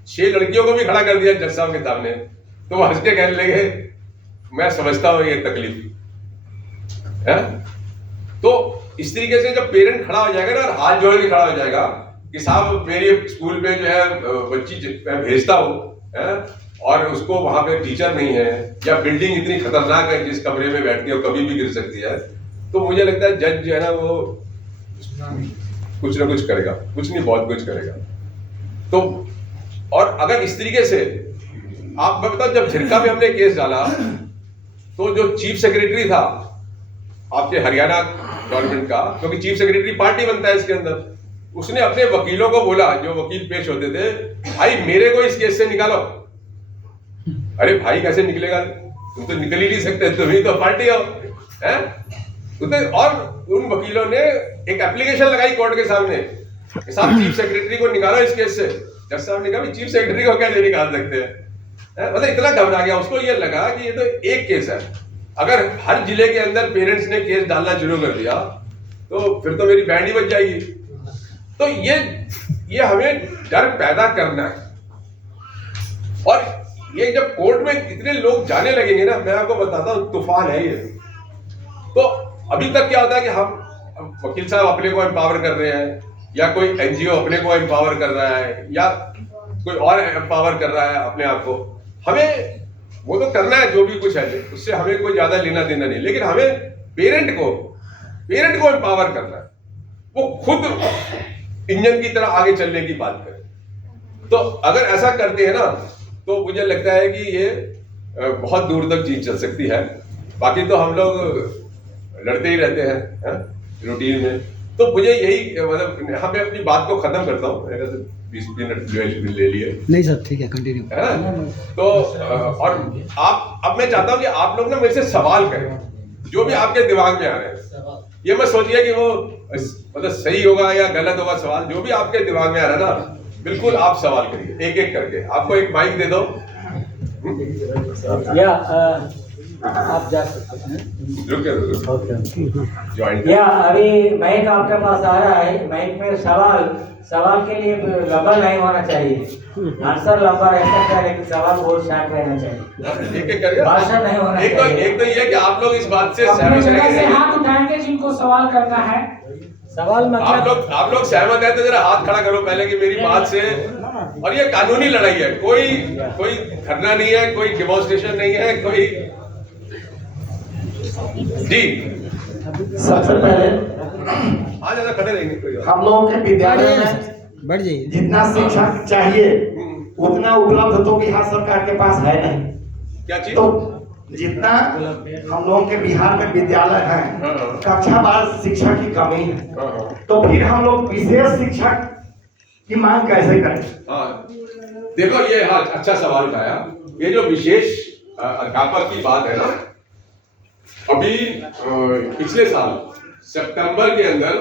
6 लड़कियों को भी खड़ा कर दिया जज साहब के सामने। तो वो हंस के कहने लगे मैं समझता हूं ये तकलीफ है। तो इस तरीके से जब पेरेंट खड़ा हो जाएगा ना, और हाथ जोड़ के खड़ा हो जाएगा कि साहब मेरे स्कूल में जो है बच्ची मैं भेजता हूँ और उसको वहां पे टीचर नहीं है, या बिल्डिंग इतनी खतरनाक है जिस कमरे में बैठती है कभी भी गिर सकती है, तो मुझे लगता है जज जो है ना वो कुछ ना कुछ करेगा, कुछ नहीं बहुत कुछ करेगा। तो और अगर इस तरीके से आप, मैं बताऊं, जब झिरका में हमने केस डाला तो जो चीफ सेक्रेटरी था आपके हरियाणा गवर्नमेंट का, क्योंकि चीफ सेक्रेटरी पार्टी बनता है इसके अंदर, उसने अपने वकीलों को बोला, जो वकील पेश होते थे, भाई मेरे को इस केस से निकालो। अरे भाई कैसे निकलेगा, तुम तो निकल ही नहीं सकते, तुम ही तो पार्टी हो हैं? और उन वकीलों ने एक एप्लीकेशन लगाई कोर्ट के सामने, साहब चीफ सेक्रेटरी को निकालो इस केस से। जज साहब ने कहा चीफ सेक्रेटरी को कैसे निकाल सकते हैं? मतलब इतना घबरा गया, उसको ये लगा कि ये तो एक केस है, अगर हर जिले के अंदर पेरेंट्स ने केस डालना शुरू कर दिया तो फिर तो मेरी बैंड ही बच जाएगी। तो ये हमें डर पैदा करना है। और ये जब कोर्ट में इतने लोग जाने लगेंगे ना, मैं आपको बताता हूँ तूफान है ये। तो अभी तक क्या होता है कि हम वकील साहब अपने को एम्पावर कर रहे हैं, या कोई एनजीओ अपने को एम्पावर कर रहा है, या कोई और एम्पावर कर रहा है अपने आप को। हमें वो तो करना है जो भी कुछ है, उससे हमें कोई ज्यादा लेना देना नहीं, लेकिन हमें पेरेंट को एम्पावर करना है, वो खुद इंजन की तरह आगे चलने की बात करें। तो अगर ऐसा करते हैं ना, तो मुझे लगता है कि ये बहुत दूर तक चीज चल सकती है। बाकी तो हम लोग लड़ते ही रहते हैं रूटीन में। तो मुझे यही, मतलब यहाँ पे अपनी बात को खत्म करता हूँ। 20 मिनट ले लिए, नहीं सर ठीक है कंटिन्यू। है ना? तो और आप, अब मैं चाहता हूँ कि आप लोग ना मेरे से सवाल करें जो भी आपके दिमाग में आ रहे हैं। ये मत सोचिए कि वो मतलब सही होगा या गलत होगा सवाल, जो भी आपके दिमाग में आ रहा है ना, बिल्कुल आप सवाल करिए एक एक करके। आपको एक माइक दे दो। या आप जा सकते हैं। ज्वाइन या अभी माइक आपके पास आ रहा है, माइक में सवाल के लिए लंबा नहीं होना चाहिए, आंसर लंबा रह सकता है लेकिन सवाल बहुत शार्ट रहना चाहिए, एक एक करके। भाषण नहीं होना चाहिए। एक तो ये कि आप लोग इस बात से अपने सहमत जगह से हैं। हाथ उठाएंगे जिनको सवाल करना है। सवाल मतलब आप लोग सहमत हैं तो जरा हाथ खड़ा करो पहले कि मेरी बात से। और ये कानूनी लड़ाई है, कोई धरना नहीं है, कोई डिमॉन्स्ट्रेशन नहीं है, कोई जी। सबसे पहले हाँ ज्यादा खड़े रहेंगे कोई बात हम लोगों के विद्यालय में बढ़ जाइए। जितना शिक्षक चाहिए उतना उपलब्ध तो बिहार सरकार के पास है नहीं। क्या चीज? तो जितना हम लोगों के बिहार में विद्यालय है, कक्षा वार शिक्षक की कमी है, तो फिर हम लोग विशेष शिक्षक की मांग कैसे करें? हाँ देखो ये, हाँ अच्छा सवाल उठाया। ये जो विशेष अध्यापक की बात है ना, अभी पिछले साल सितंबर के अंदर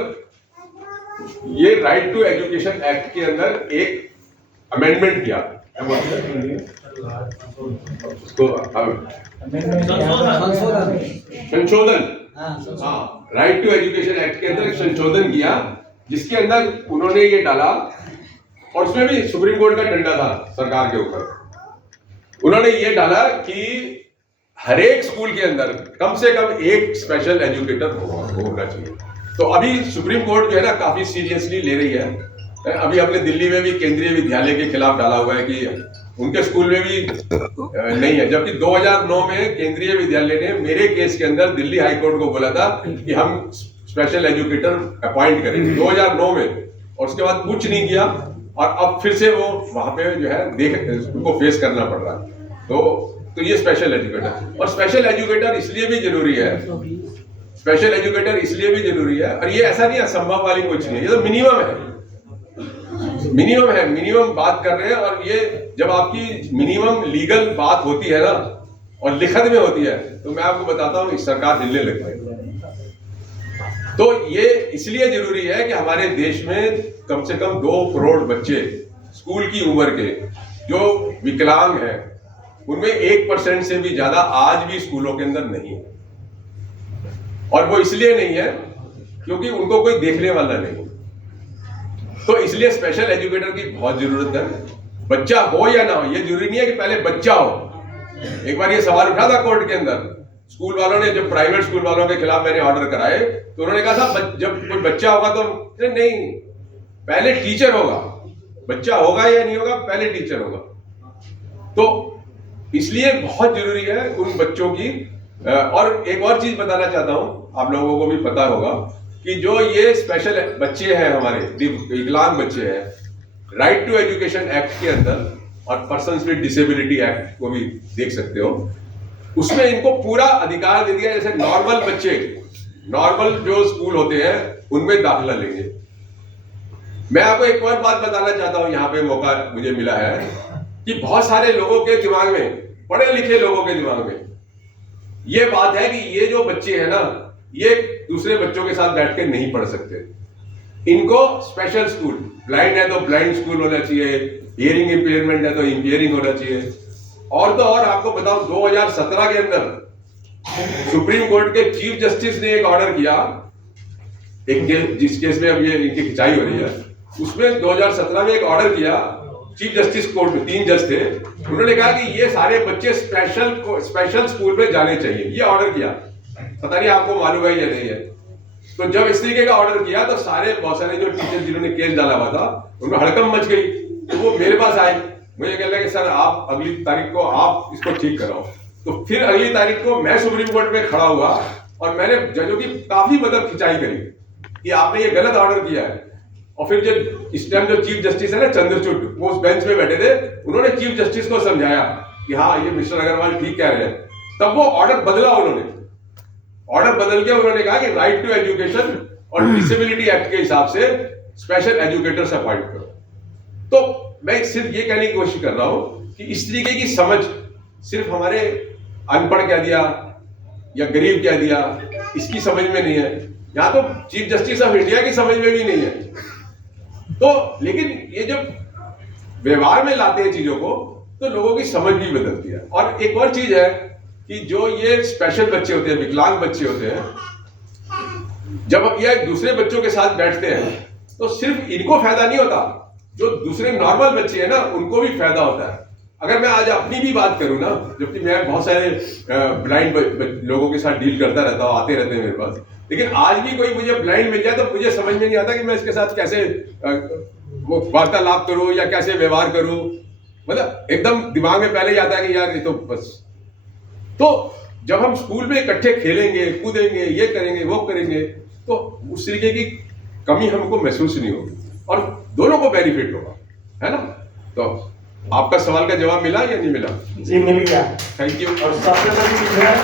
ये राइट टू एजुकेशन एक्ट के अंदर एक अमेंडमेंट किया उसको संशोधन, हाँ राइट टू एजुकेशन एक्ट के अंदर एक संशोधन किया जिसके अंदर उन्होंने ये डाला, और उसमें भी सुप्रीम कोर्ट का डंडा था सरकार के ऊपर। उन्होंने ये डाला कि हर एक स्कूल के अंदर कम से कम एक स्पेशल एजुकेटर होना चाहिए। तो अभी सुप्रीम कोर्ट जो है ना काफी सीरियसली ले रही है। अभी हमने दिल्ली में भी केंद्रीय विद्यालय के खिलाफ डाला हुआ है कि उनके स्कूल में भी नहीं है, जबकि 2009 में केंद्रीय विद्यालय ने मेरे केस के अंदर दिल्ली हाई कोर्ट को बोला था कि हम स्पेशल एजुकेटर अपॉइंट करेंगे 2009 में, और उसके बाद कुछ नहीं किया, और अब फिर से वो वहां पे जो है उनको फेस करना पड़ रहा है। तो ये स्पेशल एजुकेटर, और स्पेशल एजुकेटर इसलिए भी जरूरी है, स्पेशल एजुकेटर इसलिए भी जरूरी है, और ये ऐसा नहीं है असंभव वाली कुछ नहीं है, ये तो मिनिमम है, मिनिमम बात कर रहे हैं। और ये जब आपकी मिनिमम लीगल बात होती है ना और लिखत में होती है, तो मैं आपको बताता हूँ सरकार हिलने लगती है। तो ये इसलिए जरूरी है कि हमारे देश में कम से कम 2 करोड़ बच्चे स्कूल की उम्र के जो विकलांग हैं, उनमें 1% से भी ज्यादा आज भी स्कूलों के अंदर नहीं है। और वो इसलिए नहीं है क्योंकि उनको कोई देखने वाला नहीं। तो इसलिए स्पेशल एजुकेटर की बहुत जरूरत है। बच्चा हो या ना हो, ये जरूरी नहीं है कि पहले बच्चा हो। एक बार ये सवाल उठा था कोर्ट के अंदर, स्कूल वालों ने, जब प्राइवेट स्कूल वालों के खिलाफ मैंने ऑर्डर कराए, तो उन्होंने कहा था जब कोई बच्चा होगा तो नहीं, पहले टीचर होगा, बच्चा होगा या नहीं होगा, पहले टीचर होगा। तो इसलिए बहुत जरूरी है उन बच्चों की। और एक और चीज बताना चाहता हूं, आप लोगों को भी पता होगा कि जो ये स्पेशल बच्चे हैं, हमारे विकलांग बच्चे हैं, राइट टू एजुकेशन एक्ट के अंदर, और पर्सन्स विद डिसेबिलिटी एक्ट को भी देख सकते हो, उसमें इनको पूरा अधिकार दे दिया, जैसे नॉर्मल बच्चे, नॉर्मल जो स्कूल होते हैं उनमें दाखिला लेंगे। मैं आपको एक और बात बताना चाहता हूं, यहाँ पे मौका मुझे मिला है कि बहुत सारे लोगों के दिमाग में, पढ़े लिखे लोगों के दिमाग में ये बात है कि ये जो बच्चे हैं ना, ये दूसरे बच्चों के साथ बैठ के नहीं पढ़ सकते, इनको स्पेशल स्कूल, ब्लाइंड है तो ब्लाइंड स्कूल होना चाहिए, हियरिंग इंपेयरमेंट है तो हियरिंग होना चाहिए। और तो और आपको बताऊं, 2017 के अंदर सुप्रीम कोर्ट के चीफ जस्टिस ने एक ऑर्डर किया, जिस केस में अब ये इनकी खिंचाई हो रही है, उसमें 2017 में एक ऑर्डर किया चीफ जस्टिस कोर्ट में, 3 जज थे, उन्होंने कहा कि ये सारे बच्चे स्पेशल स्कूल में जाने चाहिए, ये ऑर्डर किया। पता नहीं आपको मालूम है या नहीं है। तो जब इस तरीके का ऑर्डर किया तो बहुत सारे जो टीचर जिन्होंने केस डाला हुआ था, उनमें हड़कंप मच गई। तो वो मेरे पास आए, मुझे कह रहे कि सर आप अगली तारीख को आप इसको ठीक कराओ। तो फिर अगली तारीख को मैं सुप्रीम कोर्ट में खड़ा हुआ और मैंने जजों की काफी मतलब खिंचाई करी कि आपने ये गलत ऑर्डर किया है। और फिर जो इस टाइम जो चीफ जस्टिस है ना, चंद्रचूड़, वो उस बेंच में बैठे थे, उन्होंने चीफ जस्टिस को समझाया कि हाँ ये मिस्टर अग्रवाल ठीक कह रहे हैं। तब वो ऑर्डर बदला, उन्होंने ऑर्डर बदल के उन्होंने कहा कि राइट टू एजुकेशन और डिसेबिलिटी एक्ट के हिसाब से स्पेशल एजुकेटर्स अपॉइंट करो। तो मैं सिर्फ ये कहने की कोशिश कर रहा हूं कि इस तरीके की समझ सिर्फ हमारे अनपढ़ कह दिया या गरीब कह दिया इसकी समझ में नहीं है, यहाँ तो चीफ जस्टिस ऑफ इंडिया की समझ में भी नहीं है। तो लेकिन ये जब व्यवहार में लाते हैं चीजों को तो लोगों की समझ भी बदलती है। और एक और चीज है कि जो ये स्पेशल बच्चे होते हैं, विकलांग बच्चे होते हैं, जब ये दूसरे बच्चों के साथ बैठते हैं तो सिर्फ इनको फायदा नहीं होता, जो दूसरे नॉर्मल बच्चे हैं ना उनको भी फायदा होता है। अगर मैं आज अपनी भी बात करूं ना, जबकि मैं बहुत सारे ब्लाइंड लोगों के साथ डील करता रहता हूं, आते रहते हैं मेरे पास, लेकिन आज भी कोई मुझे ब्लाइंड मिल जाए तो मुझे समझ में नहीं आता कि मैं इसके साथ कैसे वो वार्तालाप करूं या कैसे व्यवहार करूं। मतलब एकदम दिमाग में पहले ही आता है कि यार ये तो बस। तो जब हम स्कूल में इकट्ठे खेलेंगे, कूदेंगे, ये करेंगे, वो करेंगे, तो उस तरीके की कमी हमको महसूस नहीं होगी और दोनों को बेनिफिट होगा, है ना। तो आपका सवाल का जवाब मिला या नहीं मिला? जी मिल गया, थैंक यू। और सबसे बड़ी चीज है,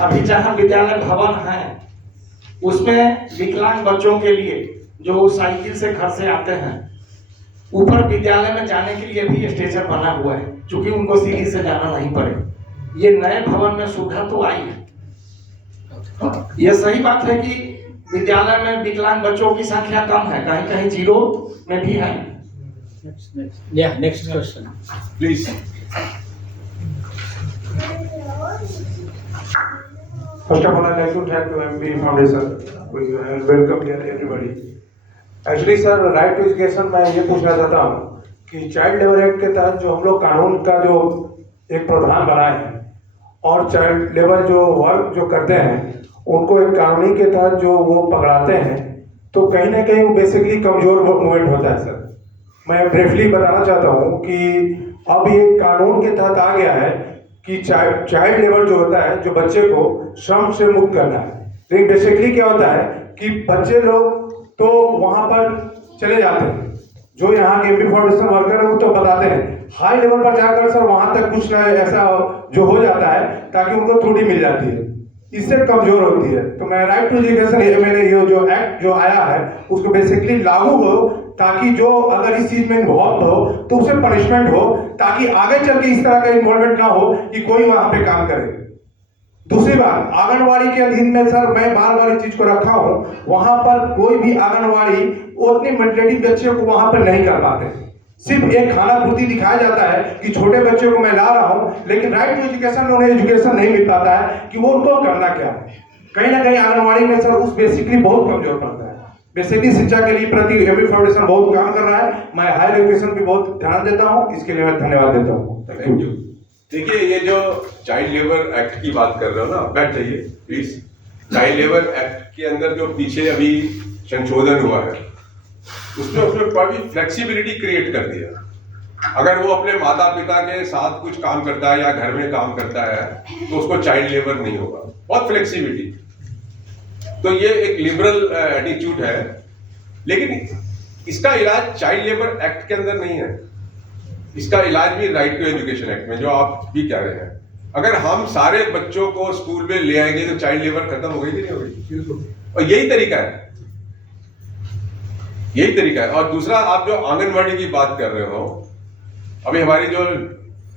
अभी जहाँ विद्यालय भवन है उसमें विकलांग बच्चों के लिए जो साइकिल से घर से आते हैं, ऊपर विद्यालय में जाने के लिए भी स्टेशन बना हुआ है, क्योंकि उनको सीढ़ी से जाना नहीं पड़े। ये नए भवन में सुविधा तो आई है। ये सही बात है कि विद्यालय में विकलांग बच्चों की संख्या कम है, कहीं कहीं 0 में भी है। Next question please. First of all, I'd like to thank the MP Foundation and welcome here everybody. Actually, sir, right to education मैं ये पूछना चाहता हूँ कि चाइल्ड लेबर एक्ट के तहत जो हम लोग कानून का जो एक प्रावधान बनाए हैं और चाइल्ड लेबर जो वर्क जो करते हैं उनको एक कानूनी के तहत जो वो पकड़ाते हैं, तो कहीं ना कहीं वो बेसिकली कमजोर मूवमेंट होता है। सर, मैं ब्रीफली बताना चाहता हूँ कि अब ये कानून के तहत आ गया है कि चाइल्ड लेबर जो होता है, जो बच्चे को श्रम से मुक्त करना है। लेकिन बेसिकली क्या होता है कि बच्चे लोग तो वहां पर चले जाते हैं, जो यहाँ के एमपी फाउंडेशन वर्कर है वो तो बताते हैं, हाई लेवल पर जाकर सर वहां तक कुछ ना ऐसा जो हो जाता है ताकि उनको त्रुटि मिल जाती है, इससे कमजोर होती है। तो मैं राइट टू एजुकेशन मैंने ये जो एक्ट जो आया है उसको बेसिकली लागू हो, ताकि जो अगर इस चीज में इन्वॉल्व हो तो उसे पनिशमेंट हो, ताकि आगे चल के इस तरह का इन्वॉल्वमेंट ना हो कि कोई वहां पे काम करे। दूसरी बात, आंगनवाड़ी के अधीन में सर मैं बार बार इस चीज को रखा हूं, वहां पर कोई भी आंगनवाड़ी उतनी मेंटलिटी बच्चे को वहां पर नहीं कर पाते। सिर्फ एक खाना पूर्ति दिखाया जाता है कि छोटे बच्चे को मैं ला रहा हूं, लेकिन राइट टू एजुकेशन में उन्हें एजुकेशन नहीं मिल पाता है कि वो उनको करना क्या है। कहीं ना कहीं आंगनवाड़ी में सर उस बेसिकली बहुत कमजोर पड़ता है। बेसिकली शिक्षा के लिए प्रति एमपी फाउंडेशन बहुत काम कर रहा है, मैं हायर एजुकेशन पे बहुत ध्यान देता हूं, इसके लिए मैं धन्यवाद देता हूं। Thank you. देखिए, ये जो चाइल्ड लेबर एक्ट की बात कर रहे हो ना, बैठ जाइए प्लीज। चाइल्ड लेबर एक्ट के अंदर जो पीछे अभी संशोधन हुआ है उसमें काफी फ्लेक्सिबिलिटी क्रिएट कर दिया। अगर वो अपने माता पिता के साथ कुछ काम करता है या घर में काम करता है तो उसको चाइल्ड लेबर नहीं होगा, बहुत फ्लेक्सिबिलिटी। तो ये एक लिबरल एटीट्यूड है, लेकिन इसका इलाज चाइल्ड लेबर एक्ट के अंदर नहीं है, इसका इलाज भी राइट टू एजुकेशन एक्ट में, जो आप भी कह रहे हैं। अगर हम सारे बच्चों को स्कूल में ले आएंगे तो चाइल्ड लेबर खत्म हो गई कि नहीं हो गई? और यही तरीका है, यही तरीका है। और दूसरा, आप जो आंगनवाड़ी की बात कर रहे हो, अभी हमारी जो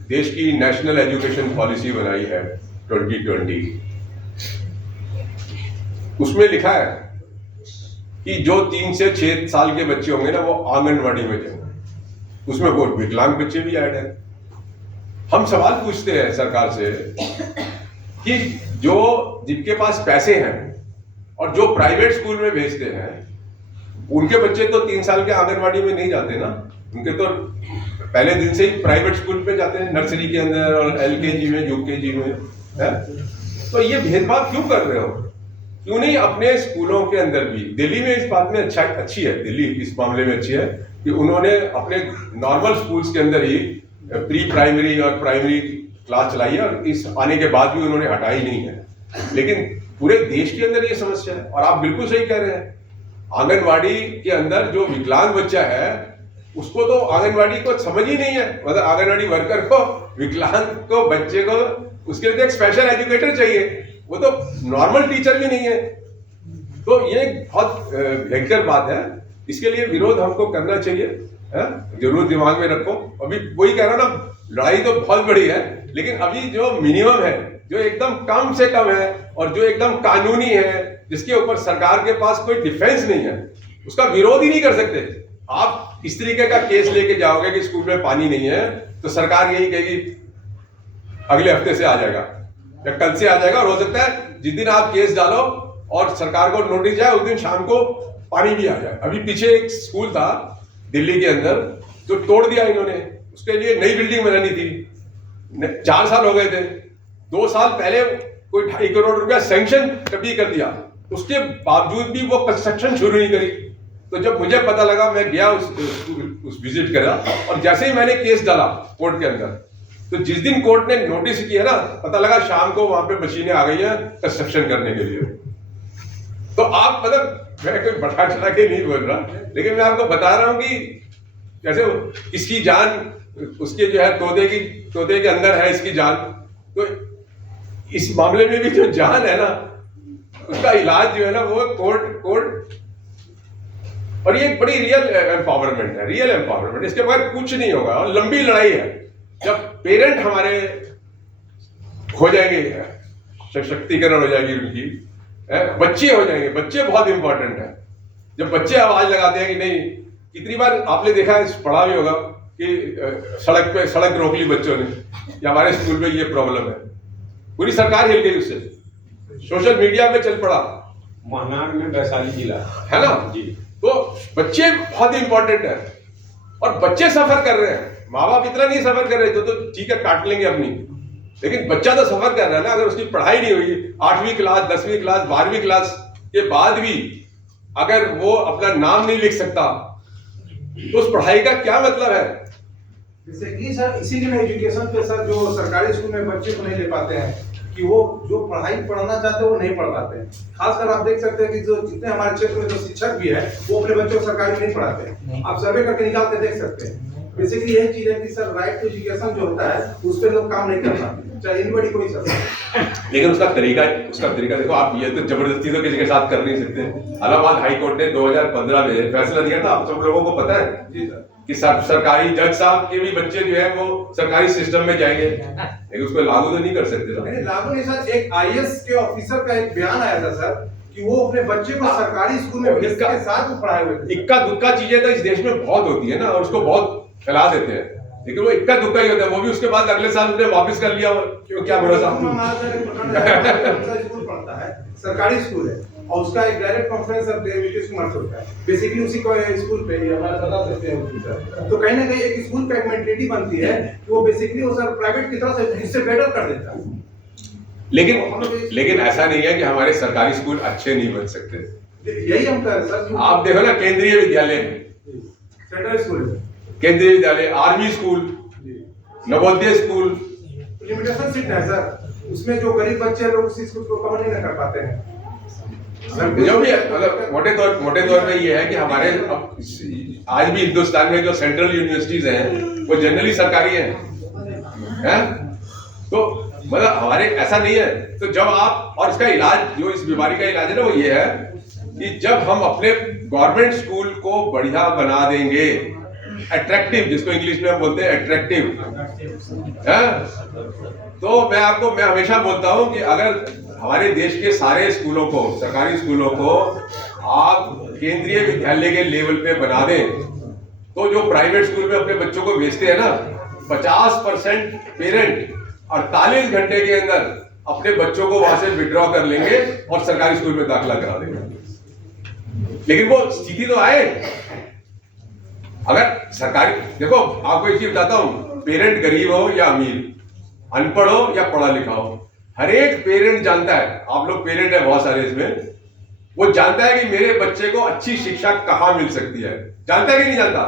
देश की नेशनल एजुकेशन पॉलिसी बनाई है 2020, उसमें लिखा है कि जो 3 से 6 साल के बच्चे होंगे ना वो आंगनवाड़ी में जाएंगे, उसमें वो विकलांग बच्चे भी ऐड है। हम सवाल पूछते हैं सरकार से कि जो जिनके पास पैसे हैं और जो प्राइवेट स्कूल में भेजते हैं, उनके बच्चे तो 3 साल के आंगनवाड़ी में नहीं जाते ना, उनके तो पहले दिन से ही प्राइवेट स्कूल पे जाते हैं, नर्सरी के अंदर और एलकेजी में, यूकेजी में है। तो ये भेदभाव क्यों कर रहे हो? क्यों नहीं अपने स्कूलों के अंदर भी? दिल्ली में इस बात में अच्छी है, दिल्ली इस मामले में अच्छी है कि उन्होंने अपने नॉर्मल स्कूल्स के अंदर ही प्री प्राइमरी और प्राइमरी क्लास चलाई है, और इस आने के बाद भी उन्होंने हटाई नहीं है। लेकिन पूरे देश के अंदर ये समस्या है, और आप बिल्कुल सही कह रहे हैं। आंगनवाड़ी के अंदर जो विकलांग बच्चा है उसको तो आंगनवाड़ी को समझ ही नहीं है, मतलब आंगनवाड़ी वर्कर को, विकलांग को, बच्चे को, उसके लिए तो एक स्पेशल एजुकेटर चाहिए, वो तो नॉर्मल टीचर भी नहीं है। तो ये बहुत भयंकर बात है, इसके लिए विरोध हमको करना चाहिए। है, जरूर दिमाग में रखो। अभी वही कह रहा हूं ना, लड़ाई तो बहुत बड़ी है, लेकिन अभी जो मिनिमम है, जो एकदम कम से कम है और जो एकदम कानूनी है, जिसके ऊपर सरकार के पास कोई डिफेंस नहीं है, उसका विरोध ही नहीं कर सकते। आप इस तरीके का केस लेके जाओगे कि स्कूल में पानी नहीं है, तो सरकार यही कहेगी अगले हफ्ते से आ जाएगा या कल से आ जाएगा। और हो सकता है जिस दिन आप केस डालो और सरकार को नोटिस जाए, उस दिन शाम को पानी भी आ जाए। अभी पीछे एक स्कूल था दिल्ली के अंदर जो तोड़ दिया इन्होंने, उसके लिए नई बिल्डिंग बनानी थी, 4 साल हो गए थे। 2 साल पहले कोई 2.5 करोड़ रुपया सैंक्शन कभी कर दिया, उसके बावजूद भी वो कंस्ट्रक्शन शुरू नहीं करी। तो जब मुझे पता लगा, मैं गया उस विजिट करा, और जैसे ही मैंने केस डाला कोर्ट के अंदर, तो जिस दिन कोर्ट ने नोटिस किया ना, पता लगा शाम को वहां पे मशीनें आ गई हैं कंस्ट्रक्शन करने के लिए। तो आप मतलब, मैं कोई बढ़ा चढ़ा के नहीं बोल रहा, लेकिन मैं आपको बता रहा हूं कि जैसे इसकी जान उसके जो है तोते के अंदर है इसकी जान, तो इस मामले में भी जो जान है ना, उसका इलाज जो है ना वो कोर्ट। और ये एक बड़ी रियल एम्पावरमेंट है, रियल एम्पावरमेंट, इसके बगैर कुछ नहीं होगा। और लंबी लड़ाई है। जब पेरेंट हमारे हो जाएंगे, सशक्तिकरण हो जाएगी उनकी, बच्चे हो जाएंगे, बच्चे बहुत इंपॉर्टेंट है। जब बच्चे आवाज लगाते हैं कि नहीं, कितनी बार आपने देखा है, पढ़ा भी होगा कि सड़क रोक ली बच्चों ने, या हमारे स्कूल में ये प्रॉब्लम है, पूरी सरकार हिल गई उससे, सोशल मीडिया पे चल पड़ा, महानाड में वैशाली जिला है ना जी। तो बच्चे बहुत इंपॉर्टेंट है, और बच्चे सफर कर रहे हैं, माँ बाप इतना नहीं सफर कर रहे, तो ठीक है काट लेंगे अपनी, लेकिन बच्चा तो सफर कर रहा है ना। अगर उसकी पढ़ाई नहीं हुई, 8वीं क्लास, 10वीं क्लास, 12वीं क्लास के बाद भी अगर वो अपना नाम नहीं लिख सकता, तो उस पढ़ाई का क्या मतलब है? बेसिकली सर, इसीलिए एजुकेशन पे सर जो सरकारी स्कूल में बच्चे को नहीं ले पाते हैं कि वो जो पढ़ाई पढ़ना चाहते हैं वो नहीं पढ़ पाते हैं। खासकर आप देख सकते हैं कि जो जितने हमारे क्षेत्र में जो शिक्षक भी है, वो अपने बच्चों को सरकारी में नहीं पढ़ाते हैं। आप सर्वे करके निकाल के देख सकते हैं। बेसिकली यही चीज है कि सर राइट टू एजुकेशन जो होता है, उस पर लोग काम नहीं कर पाते, चाहे एनीबॉडी कोई सर। लेकिन उसका तरीका देखो, आप ये तो जबरदस्ती तो किसी के साथ कर नहीं सकते। इलाहाबाद हाई कोर्ट ने 2015 में फैसला दिया था, आप सब लोगों को पता है जी सर, कि सरकारी जज साहब के भी बच्चे जो है वो सरकारी सिस्टम में जाएंगे, लेकिन उसको लागू तो नहीं कर सकते ना। नहीं लागू नहीं सर। एक आईएएस के ऑफिसर का एक बयान आया था सर कि वो अपने बच्चे को सरकारी स्कूल में फीस के साथ पढ़ाए हुए थे। इक्का दुक्का चीजें तो इस देश में बहुत होती है ना, और उसको बहुत फैला देते हैं, लेकिन वो इक्का दुक्का ही होता है। वो भी उसके बाद अगले साल उसने वापस कर लिया, क्यों, क्या भरोसा। स्कूल पढ़ता है, सरकारी स्कूल है, और उसका एक डायरेक्ट कॉन्फ्रेंस अब नीतीश कुमार से होता है। बेसिकली उसी को स्कूल पे हमारा बता सकते हैं। तो कहीं ना कहीं एक स्कूल का एक मेंटालिटी बनती है कि वो बेसिकली वो सर प्राइवेट की तरह से इससे बेटर कर देता है। लेकिन ऐसा नहीं है कि हमारे सरकारी स्कूल अच्छे नहीं बन सकते। यही हम कह रहे सर। आप देखो ना, केंद्रीय विद्यालय, सेंट्रल स्कूल, केंद्रीय विद्यालय, army school, Navodaya school, limitation seat है सर, उसमें जो गरीब बच्चे लोग उस चीज को कवर नहीं कर पाते हैं। जो भी मतलब मोटे तौर पे ये है कि हमारे आज भी हिंदुस्तान में जो सेंट्रल यूनिवर्सिटीज हैं वो जनरली सरकारी हैं, तो मतलब हमारे ऐसा नहीं है। तो जब आप, और इसका इलाज, जो इस बीमारी का इलाज है ना, वो ये है कि जब हम अपने गवर्नमेंट स्कूल को बढ़िया बना देंगे, अट्रैक्टिव, जिसको इंग्लिश में हम बोलते हैं अट्रैक्टिव, तो मैं हमेशा बोलता हूं कि अगर हमारे देश के सारे स्कूलों को, सरकारी स्कूलों को आप केंद्रीय विद्यालय के लेवल पे बना दें, तो जो प्राइवेट स्कूल में अपने बच्चों को भेजते हैं ना, 50% पेरेंट 48 घंटे के अंदर अपने बच्चों को वहां से विड्रॉ कर लेंगे और सरकारी स्कूल में दाखिला करा देंगे। लेकिन वो स्थिति तो आए, अगर सरकारी, देखो आपको एक चीज बताता हूं, पेरेंट गरीब हो या अमीर, अनपढ़ हो या पढ़ा लिखा हो, हर एक पेरेंट जानता है, आप लोग पेरेंट है बहुत सारे इसमें, वो जानता है कि मेरे बच्चे को अच्छी शिक्षा कहां मिल सकती है। जानता है कि नहीं जानता?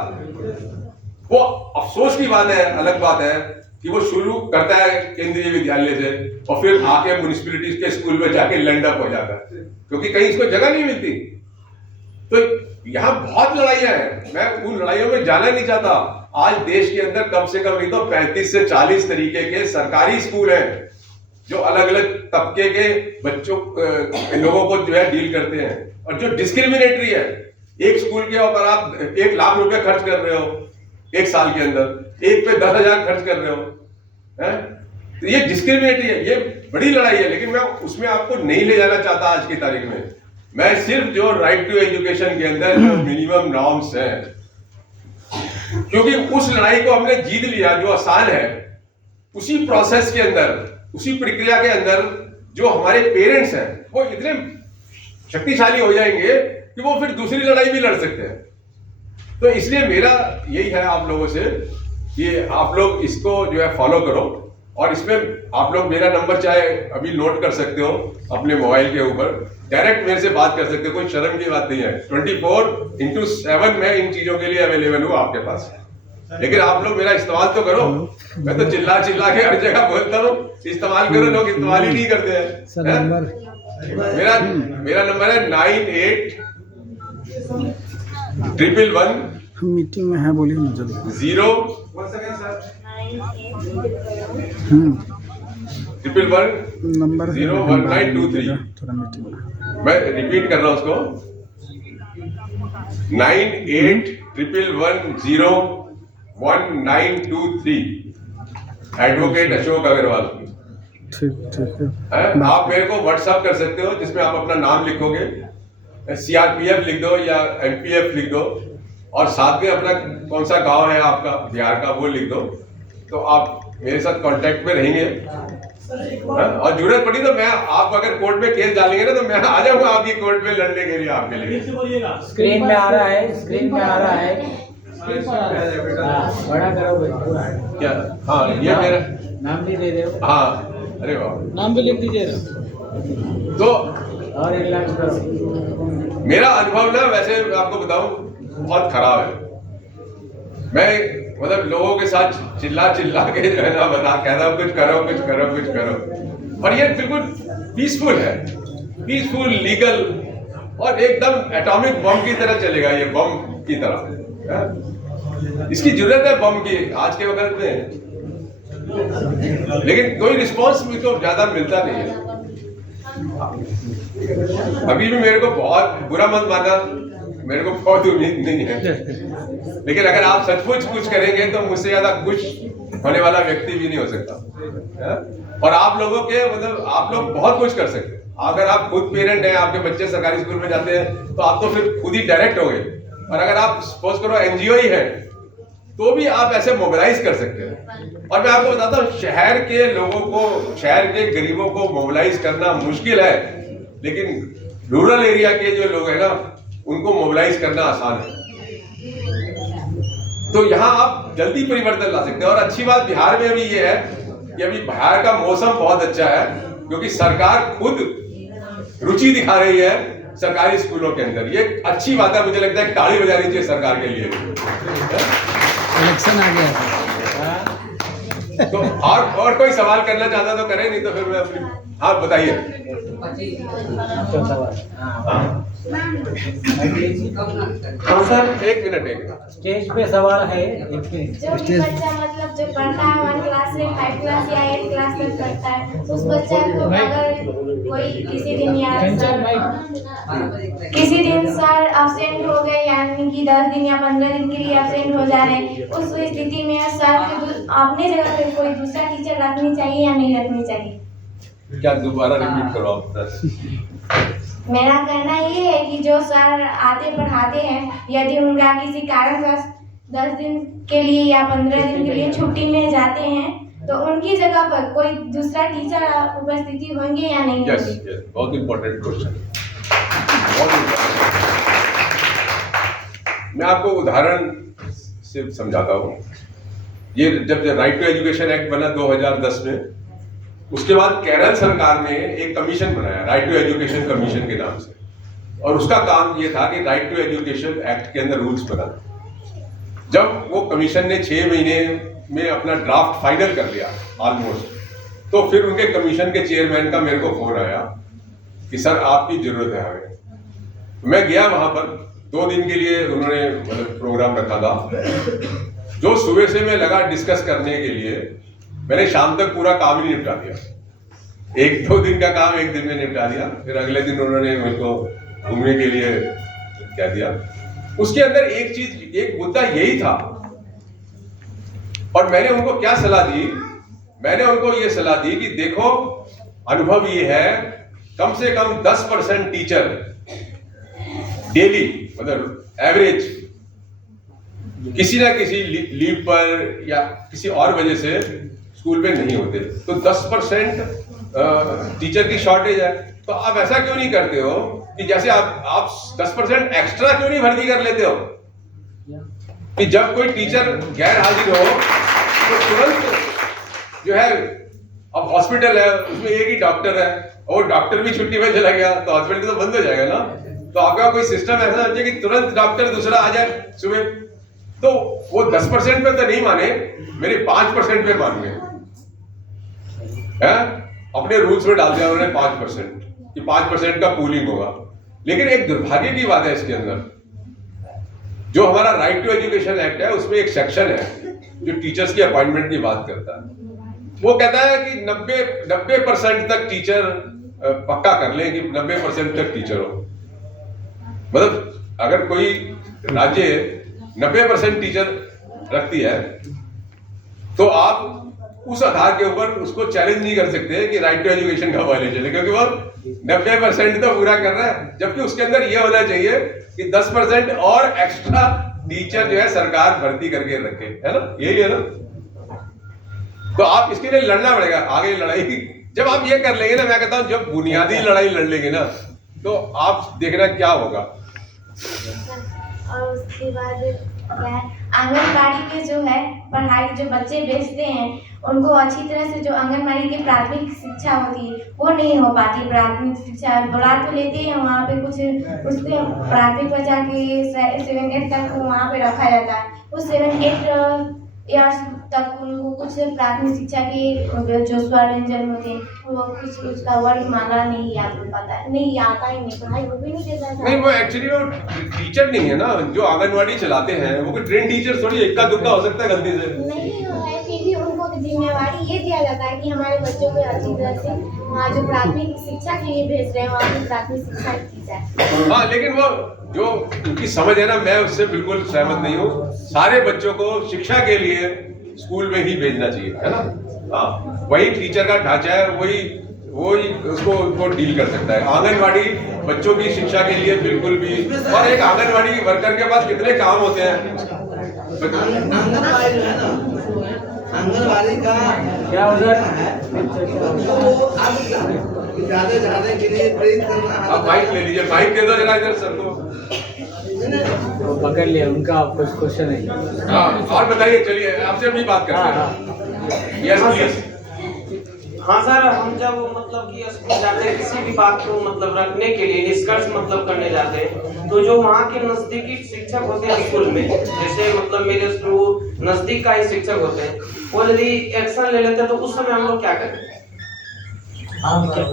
वो अफसोस की बात है, अलग बात है कि वो शुरू करता है केंद्रीय विद्यालय से और फिर आके म्युनिसिपैलिटीज के स्कूल में जाके लैंड अप हो जाता है, क्योंकि कहीं इसको जगह नहीं मिलती। तो यहाँ बहुत लड़ाइयां हैं, मैं उन लड़ाइयों में जाना नहीं चाहता। आज देश के अंदर कम से कम नहीं तो 35 से 40 तरीके के सरकारी स्कूल हैं जो अलग अलग तबके के बच्चों लोगों को जो है डील करते हैं, और जो डिस्क्रिमिनेटरी है। एक स्कूल के ऊपर आप 1 लाख रुपए खर्च कर रहे हो, एक साल के अंदर, एक पे 10,000 खर्च कर रहे हो, हैं? तो ये डिस्क्रिमिनेटरी है, ये बड़ी लड़ाई है, लेकिन मैं उसमें आपको नहीं ले जाना चाहता आज की तारीख में। मैं सिर्फ जो राइट टू एजुकेशन के अंदर जो मिनिमम नॉर्म्स हैं, क्योंकि उस लड़ाई को हमने जीत लिया जो आसान है, उसी प्रोसेस के अंदर, उसी प्रक्रिया के अंदर जो हमारे पेरेंट्स हैं वो इतने शक्तिशाली हो जाएंगे कि वो फिर दूसरी लड़ाई भी लड़ सकते हैं। तो इसलिए मेरा यही है आप लोगों से कि आप लोग इसको जो है फॉलो करो, और इसमें आप लोग मेरा नंबर चाहे अभी नोट कर सकते हो अपने मोबाइल के ऊपर, डायरेक्ट मेरे से बात कर सकते हो, कोई शर्म की बात नहीं है। 24/7 मैं इन चीजों के लिए अवेलेबल हूँ आपके पास, लेकिन आप लोग मेरा इस्तेमाल तो करो। मैं तो चिल्ला चिल्ला के हर जगह बोलता हूँ इस्तेमाल करो, लोग इस्तेमाल ही नहीं करते हैं। मेरा नंबर है 981111 हम मीटिंग में है, बोलिए ना जल्दी। 0 नंबर 01923। थोड़ा मीटिंग में मैं रिपीट कर रहा हूँ उसको, 9811011923। एडवोकेट अशोक अग्रवाल। ठीक है। आप मेरे को व्हाट्सएप कर सकते हो, जिसमें आप अपना नाम लिखोगे, CRPF लिख दो या MPF लिख दो, और साथ में अपना कौन सा गांव है आपका बिहार का वो लिख दो, तो आप मेरे साथ कांटेक्ट में रहेंगे। और जरूरत पड़ी तो मैं, आप अगर कोर्ट में केस डालेंगे ना, तो मैं आ जाऊंगा आपकी कोर्ट में लड़ने के लिए आपके लिए। स्क्रीन में आ रहा है, स्क्रीन में आ रहा है। बड़ा करो भाई। क्या? हाँ, ये मेरा नाम भी दे दो। हाँ, अरे वाह, नाम भी लिख दीजिए। तो और रिलैक्स करो। मेरा अनुभव ना, वैसे मैं आपको बताऊं, बहुत खराब है। मैं मतलब लोगों के साथ चिल्ला चिल्ला के जो है ना बता कहता हूँ कुछ करो कुछ करो कुछ करो, और ये बिल्कुल पीसफुल है, पीसफुल, लीगल, और एकदम एटॉमिक बम की तरह चलेगा ये, बम की तरह। इसकी जरूरत है बम की आज के वक्त में, लेकिन कोई रिस्पॉन्स मुझको ज्यादा मिलता नहीं है। अभी भी मेरे को बहुत बुरा मत मानना, मेरे को बहुत उम्मीद नहीं है, लेकिन अगर आप सचमुच कुछ करेंगे तो मुझसे ज्यादा खुश होने वाला व्यक्ति भी नहीं हो सकता। और आप लोगों के मतलब आप लोग बहुत कुछ कर सकते हैं। अगर आप खुद पेरेंट हैं, आपके बच्चे सरकारी स्कूल में जाते हैं, तो आप तो फिर खुद ही डायरेक्ट हो गए। और अगर आप सपोज करो NGO ही है, तो भी आप ऐसे मोबिलाइज कर सकते हैं। और मैं आपको बताता हूँ, शहर के लोगों को, शहर के गरीबों को मोबिलाइज करना मुश्किल है, लेकिन रूरल एरिया के जो लोग हैं ना, उनको मोबिलाइज करना आसान है। तो यहाँ आप जल्दी परिवर्तन ला सकते हैं। और अच्छी बात बिहार में भी ये है कि अभी बिहार का मौसम बहुत अच्छा है, क्योंकि सरकार खुद रुचि दिखा रही है सरकारी स्कूलों के अंदर। ये अच्छी बात है, मुझे लगता है ताली बजानी चाहिए सरकार के लिए। इलेक्शन आ गया तो और कोई सवाल करना चाहता तो करें, नहीं तो फिर मैं अपनी, हाँ बताइए। हाँ सर, एक मिनट। स्टेज पे सवाल है। जो भी बच्चा मतलब जो पढ़ता है 1 क्लास से 5 क्लास या 8 क्लास तक पढ़ता है, उस बच्चा को अगर कोई किसी दिन या किसी दिन सर एब्सेंट हो गए, यानी कि 10 दिन या 15 दिन के लिए एब्सेंट हो जा रहे हैं, उस स्थिति में सर अपने जगह पे कोई दूसरा टीचर रखनी चाहिए या नहीं रखनी चाहिए? क्या दोबारा रिपीट करो आप? मेरा कहना ये है कि जो सर आते पढ़ाते हैं, यदि उनका किसी कारणवश 10 दिन के लिए या 15 दिन के लिए छुट्टी में जाते हैं, तो उनकी जगह पर कोई दूसरा टीचर उपस्थिति होंगे या नहीं? यस, बहुत इंपॉर्टेंट क्वेश्चन। मैं आपको उदाहरण से समझाता हूँ। ये जब राइट टू एजुकेशन एक्ट बना 2010 में, उसके बाद केरल सरकार ने एक कमीशन बनाया, राइट टू एजुकेशन कमीशन के नाम से, और उसका काम ये था कि राइट टू एजुकेशन एक्ट के अंदर रूल्स बनाना। जब वो कमीशन ने 6 महीने में अपना ड्राफ्ट फाइनल कर लिया ऑलमोस्ट, तो फिर उनके कमीशन के चेयरमैन का मेरे को फोन आया कि सर आपकी जरूरत है हमें। मैं गया वहां पर, 2 दिन के लिए उन्होंने मतलब प्रोग्राम रखा था। जो सुबह से मैं लगा डिस्कस करने के लिए, मैंने शाम तक पूरा काम ही निपटा दिया। 1-2 दिन का काम 1 दिन में निपटा दिया। फिर अगले दिन उन्होंने मेरे को घूमने के लिए कह दिया। उसके अंदर एक मुद्दा यही था और मैंने उनको क्या सलाह दी, मैंने उनको ये सलाह दी कि देखो अनुभव ये है कम से कम 10% टीचर डेली मतलब एवरेज किसी ना किसी लीव पर या किसी और वजह से स्कूल में नहीं होते। तो 10% टीचर की शॉर्टेज है। तो आप ऐसा क्यों नहीं करते हो कि जैसे आप 10% एक्स्ट्रा क्यों नहीं भर्ती कर लेते हो कि जब कोई टीचर गैर हाजिर हो तो तुरंत जो है, अब हॉस्पिटल है उसमें एक ही डॉक्टर है और डॉक्टर भी छुट्टी में चला गया तो हॉस्पिटल तो बंद हो जाएगा ना। तो आपका कोई सिस्टम ऐसा होना चाहिए कि तुरंत डॉक्टर दूसरा आ जाए सुबह। तो वो 10% पे तो नहीं माने, मेरे 5% पे मान गए हैं। अपने रूल्स में डाल दिया उन्होंने 5% कि 5% का पूलिंग होगा। लेकिन एक दुर्भाग्य की बात है इसके अंदर, जो हमारा राइट टू एजुकेशन एक्ट है उसमें एक सेक्शन है जो टीचर्स की अपॉइंटमेंट की बात करता है। वो कहता है कि 90% तक टीचर पक्का कर लें कि 90% तक टीचर हो। मतलब अगर कोई राज्य 90% टीचर रखती है तो आप उस आधार के ऊपर उसको चैलेंज नहीं कर सकते कि राइट टू एजुकेशन का वायलेशन है, क्योंकि वो 90% तो पूरा कर रहा है। जबकि उसके अंदर ये होना चाहिए कि 10% और एक्स्ट्रा टीचर जो है सरकार भर्ती करके रखे, है ना, यही है ना। तो आप इसके लिए लड़ना पड़ेगा आगे लड़ाई। जब आप ये कर लेंगे ना, मैं कहता हूं जब बुनियादी लड़ाई लड़ लेंगे ना तो आप देखना क्या होगा। और उसके बाद क्या है, आंगनबाड़ी के जो है पढ़ाई जो बच्चे भेजते हैं उनको अच्छी तरह से जो आंगनबाड़ी की प्राथमिक शिक्षा होती है वो नहीं हो पाती। प्राथमिक शिक्षा बुला तो लेते हैं वहाँ पे कुछ उसके प्राथमिक बचा के 7-8 तक वहाँ पे रखा जाता है। उस 7-8 ईयर्स तक उनको कुछ प्राथमिक शिक्षा के जो स्वर व्यंजन होते हैं वो कुछ उसका वर्णमाला नहीं याद हो पाता, नहीं आता ही नहीं, पढ़ाई वो भी नहीं देता था। नहीं, वो एक्चुअली वो टीचर नहीं है ना जो आंगनवाड़ी चलाते हैं, वो कोई ट्रेन टीचर थोड़ी इक्का दुक्का हो सकता है गलती से। नहीं है, फिर भी उनको जिम्मेवारी ये दिया जाता है कि हमारे बच्चों को अच्छी तरह से वहाँ जो प्राथमिक शिक्षा के लिए भेज रहे हैं वहाँ की प्राथमिक शिक्षा की जाए। हाँ, लेकिन वो जो उनकी समझ है ना, मैं उससे बिल्कुल सहमत नहीं हूँ। सारे बच्चों को शिक्षा के लिए स्कूल में ही भेजना चाहिए, है ना। हाँ, वही टीचर का ढांचा है, वही उसको डील कर सकता है। आंगनवाड़ी बच्चों की शिक्षा के लिए बिल्कुल भी, और एक आंगनवाड़ी वर्कर के पास कितने काम होते हैं। आंगनबाड़ी है ना, आंगनबाड़ी का क्या उधर ज्यादा के लिए प्रेरित करना है। आप माइक ले लीजिए, माइक दे दो जरा इधर सर को। तो पकड़ लिया उनका कुछ क्वेश्चन है। हाँ, और बताइए, चलिए आपसे भी बात करते हैं। Yes please. हाँ सर, हम जब मतलब कि स्कूल जाते हैं किसी भी बात को मतलब रखने के लिए निष्कर्ष मतलब करने जाते हैं तो जो वहाँ के नजदीकी शिक्षक होते हैं स्कूल में, जैसे मतलब मेरे स्कूल नजदीक का ही शिक्षक होते हैं, वो यदि एक्शन ले लेते हैं तो उस समय हम लोग क्या करें।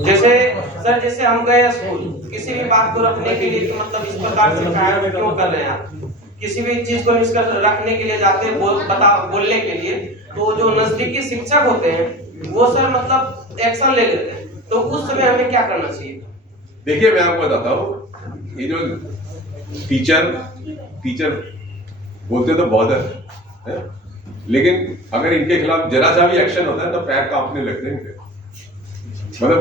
जैसे हम गए स्कूल किसी भी बात को रखने के लिए कि मतलब इस प्रकार से क्यों कर रहे हैं आप, किसी भी चीज को निष्कर्ष रखने के लिए जाते हैं बोलने के लिए, तो जो नजदीकी शिक्षक होते हैं वो सर मतलब एक्शन ले लेते हैं, तो उस समय हमें क्या करना चाहिए। देखिए मैं आपको बताता हूँ, ये जो टीचर बोलते तो बहुत है, लेकिन अगर इनके खिलाफ जरा सा भी एक्शन होता है तो पैर कांपने लगते हैं इनके। मतलब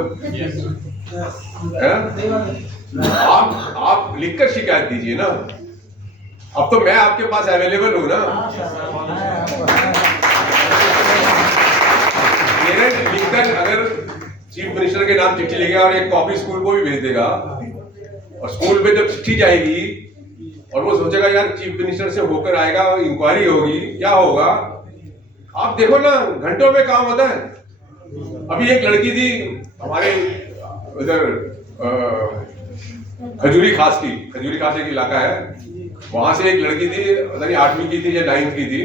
आप लिखकर शिकायत दीजिए ना। अब तो मैं आपके पास अवेलेबल हूँ ना। लिखकर अगर चीफ मिनिस्टर के नाम चिट्ठी लिखेगा और एक कॉपी स्कूल को भी भेज देगा, और स्कूल में जब चिट्ठी जाएगी और वो सोचेगा यार चीफ मिनिस्टर से होकर आएगा, इंक्वायरी होगी, क्या होगा, आप देखो ना घंटों में काम होता है। अभी एक लड़की थी हमारे इधर खजूरी खास एक इलाका है, वहां से एक लड़की थी, पता नहीं 8वीं की थी या 9th की थी,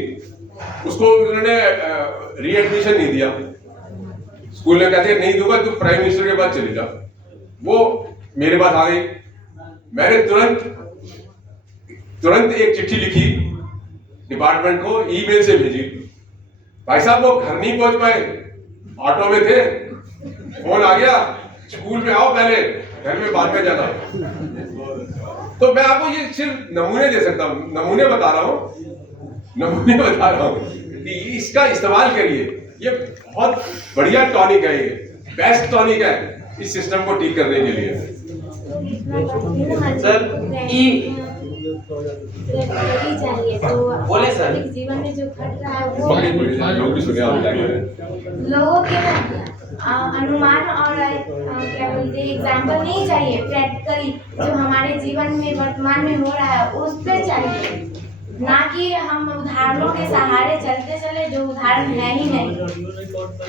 उसको उन्होंने रीएडमिशन नहीं दिया। स्कूल ने कहते नहीं दूंगा, तू प्राइम मिनिस्टर के पास चले जा। वो मेरे पास आ गई, मैंने तुरंत एक चिट्ठी लिखी डिपार्टमेंट को, ईमेल से भेजी। भाई साहब वो घर नहीं पहुंच पाए, ऑटो में थे, फोन आ गया स्कूल में आओ पहले, घर में बाद में जाना। तो मैं आपको ये सिर्फ नमूने दे सकता हूँ, नमूने बता रहा हूँ कि इसका इस्तेमाल करिए, ये बहुत बढ़िया टॉनिक है, ये बेस्ट टॉनिक है इस सिस्टम को ठीक करने के लिए। सर चाहिए तो बोले सर। जीवन में जो घट रहा है वो लोग भी सुने आप क्या कह रहे हैं। लोगों के अनुमान और क्या बोलते हैं एग्जाम्पल नहीं चाहिए, प्रैक्टिकली जो हमारे जीवन में वर्तमान में हो रहा है उस पे चाहिए, ना कि हम उदाहरणों के सहारे चलते चले जो उदाहरण है ही नहीं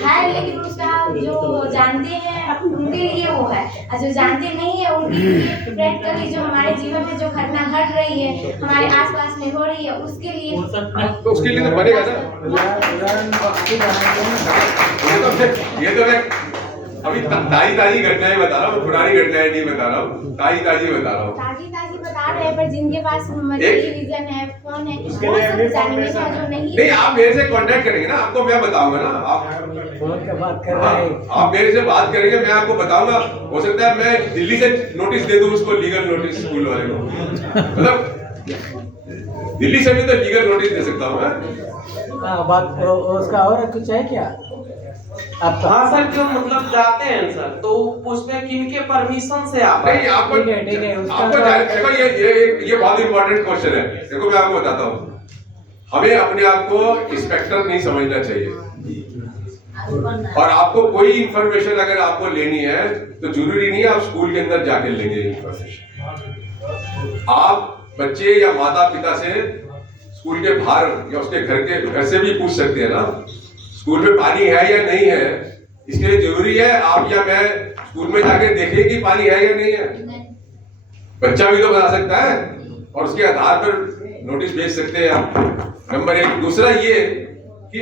है, लेकिन उसका जो जानते हैं उनके लिए वो है, और जो जानते नहीं है उनके लिए प्रैक्टिकली जो हमारे जीवन में जो घटना घट रही है, हमारे आसपास में हो रही है, उसके लिए तो उसके लिए तो बनेगा ना। ये तो मैं अभी ताजी घटनाएं बता रहा हूँ, पुरानी घटनाएं नहीं बता रहा हूँ, ताजी बता रहा हूँ। ताजी बता रहे हैं, पर जिनके पास टेलीविजन है, फोन है, वो सब जानेंगे, जो नहीं आप मेरे से कांटेक्ट करेंगे ना, आपको मैं बताऊंगा ना। आप फोन पे बात कर रहे हैं। आप मेरे से बात करेंगे, मैं आपको बताऊंगा। हो सकता है मैं दिल्ली से नोटिस दे दूं उसको, लीगल नोटिस स्कूल वाले को, मतलब दिल्ली से भी तो लीगल नोटिस दे सकता हूँ मैं। बात उसका और कुछ है क्या? आप हाँ सर, जो मतलब जाते हैं सर तो उसमें किनके परमिशन से आप? नहीं, आपको देखो ये बहुत इंपॉर्टेंट क्वेश्चन है। देखो मैं आपको बताता हूँ, हमें अपने आप को इंस्पेक्टर नहीं समझना चाहिए, और आपको कोई इंफॉर्मेशन अगर आपको लेनी है तो जरूरी नहीं है आप स्कूल के अंदर जाके लेंगे इंफॉर्मेशन। आप बच्चे या माता पिता से स्कूल के बाहर या उसके घर से भी पूछ सकते हैं ना, स्कूल में पानी है या नहीं है। इसके लिए जरूरी है आप या मैं स्कूल में जाके देखें कि पानी है या नहीं है। बच्चा भी तो बता सकता है, और उसके आधार पर नोटिस भेज सकते हैं आप। नंबर एक। दूसरा ये कि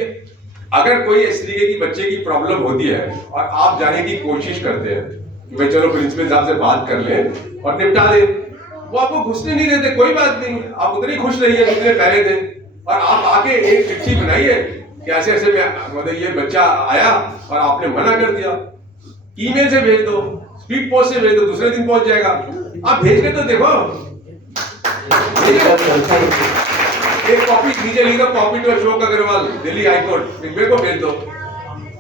अगर कोई इस तरीके की बच्चे की प्रॉब्लम होती है और आप जाने की कोशिश करते हैं कि भाई चलो प्रिंसिपल साहब से बात कर लें और निपटा दें, वो आपको घुसने नहीं देते। कोई बात नहीं, आप उतने खुश रहिए जितने पहले थे, और आप आके एक चिट्ठी बनाइए कि ऐसे ऐसे मतलब ये बच्चा आया और आपने मना कर दिया, ईमेल से भेज दो, स्पीड पोस्ट से भेज दो, दूसरे दिन पहुंच जाएगा। आप भेज के तो देखो, एक कॉपी नीचे लिखा, copy to Ashok Agrawal, Delhi high court, मेरे को भेज दो,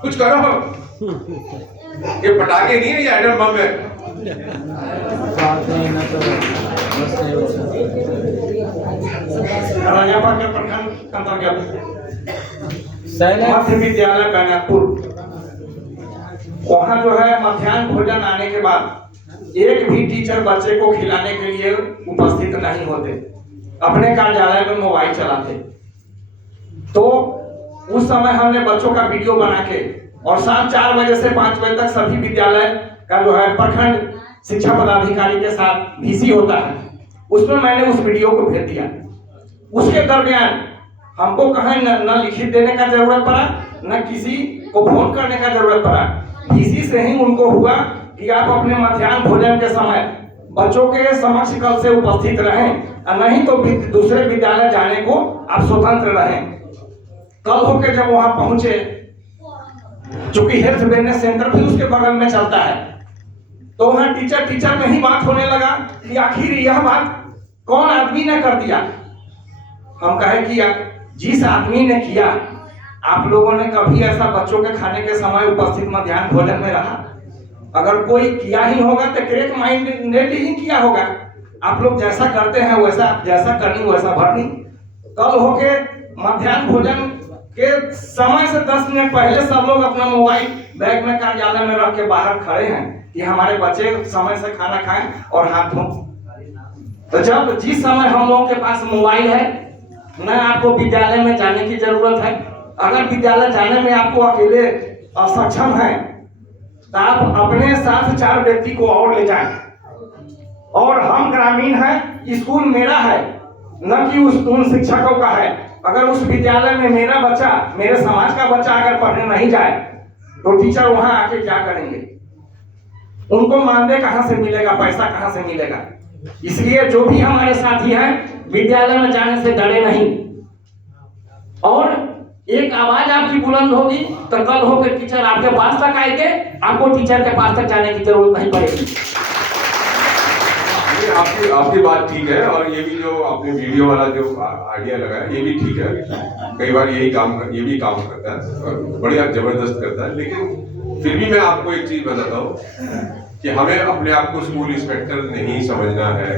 कुछ करो। ये पटाखे नहीं है, ये एटम बम है। मध्य विद्यालय बैनापुर, वहाँ जो है मध्याह्न भोजन आने के बाद एक भी टीचर बच्चे को खिलाने के लिए उपस्थित नहीं होते, अपने कार्यालय में मोबाइल चलाते। तो उस समय हमने बच्चों का वीडियो बना के और शाम 4 बजे से 5 बजे तक सभी विद्यालय का जो है प्रखंड शिक्षा पदाधिकारी के साथ वीसी होता है, उसमें मैंने उस वीडियो को भेज दिया। उसके दरमियान हमको कहीं न लिखित देने का जरूरत पड़ा, न किसी को फोन करने का जरूरत पड़ा। वीसी से ही उनको हुआ कि आप अपने मध्याह्न भोजन के समय बच्चों के समक्ष कल से उपस्थित रहें, नहीं तो दूसरे विद्यालय जाने को आप स्वतंत्र रहें। कल होके जब वहां पहुंचे, चूंकि हेल्थ वेलनेस सेंटर भी उसके बगल में चलता है, तो वहां टीचर में ही बात होने लगा कि आखिर यह बात कौन आदमी ने कर दिया। हम कहे कि जिस आदमी ने किया, आप लोगों ने कभी ऐसा बच्चों के खाने के समय उपस्थित मध्याह्न भोजन में रहा? अगर कोई किया ही होगा तो करेक्ट माइंडेडली ही किया होगा। आप लोग जैसा करते हैं वैसा, जैसा करनी वैसा भरनी। कल होके मध्याह्न भोजन के समय से 10 मिनट पहले सब लोग अपना मोबाइल बैग में कार्यालय में रख के बाहर खड़े हैं कि हमारे बच्चे समय से खाना खाएं और हाथ धों। तो जब जिस समय हम लोगों के पास मोबाइल है, न आपको विद्यालय में जाने की जरूरत है। अगर विद्यालय जाने में आपको अकेले असक्षम है तो आप अपने साथ 4 व्यक्ति को और ले जाएं। और हम ग्रामीण हैं, स्कूल मेरा है, न कि उन शिक्षकों का है। अगर उस विद्यालय में मेरा बच्चा, मेरे समाज का बच्चा अगर पढ़ने नहीं जाए तो टीचर वहां आके क्या करेंगे? उनको मानदेय कहां से मिलेगा, पैसा कहां से मिलेगा? इसलिए जो भी हमारे साथी हैं, विद्यालय में जाने से डरे नहीं। और एक आवाज आपकी बुलंद होगी तो कल होकर टीचर आपके पास तक आएंगे, आपको टीचर के पास तक जाने की जरूरत नहीं पड़ेगी। ये आपकी बात ठीक है, और ये भी जो आपने वीडियो वाला जो आइडिया लगाया ये भी ठीक है। कई बार ये भी काम करता है और बढ़िया जबरदस्त करता है। लेकिन फिर भी मैं आपको एक चीज बताता हूँ कि हमें अपने आप को स्कूल इंस्पेक्टर नहीं समझना है।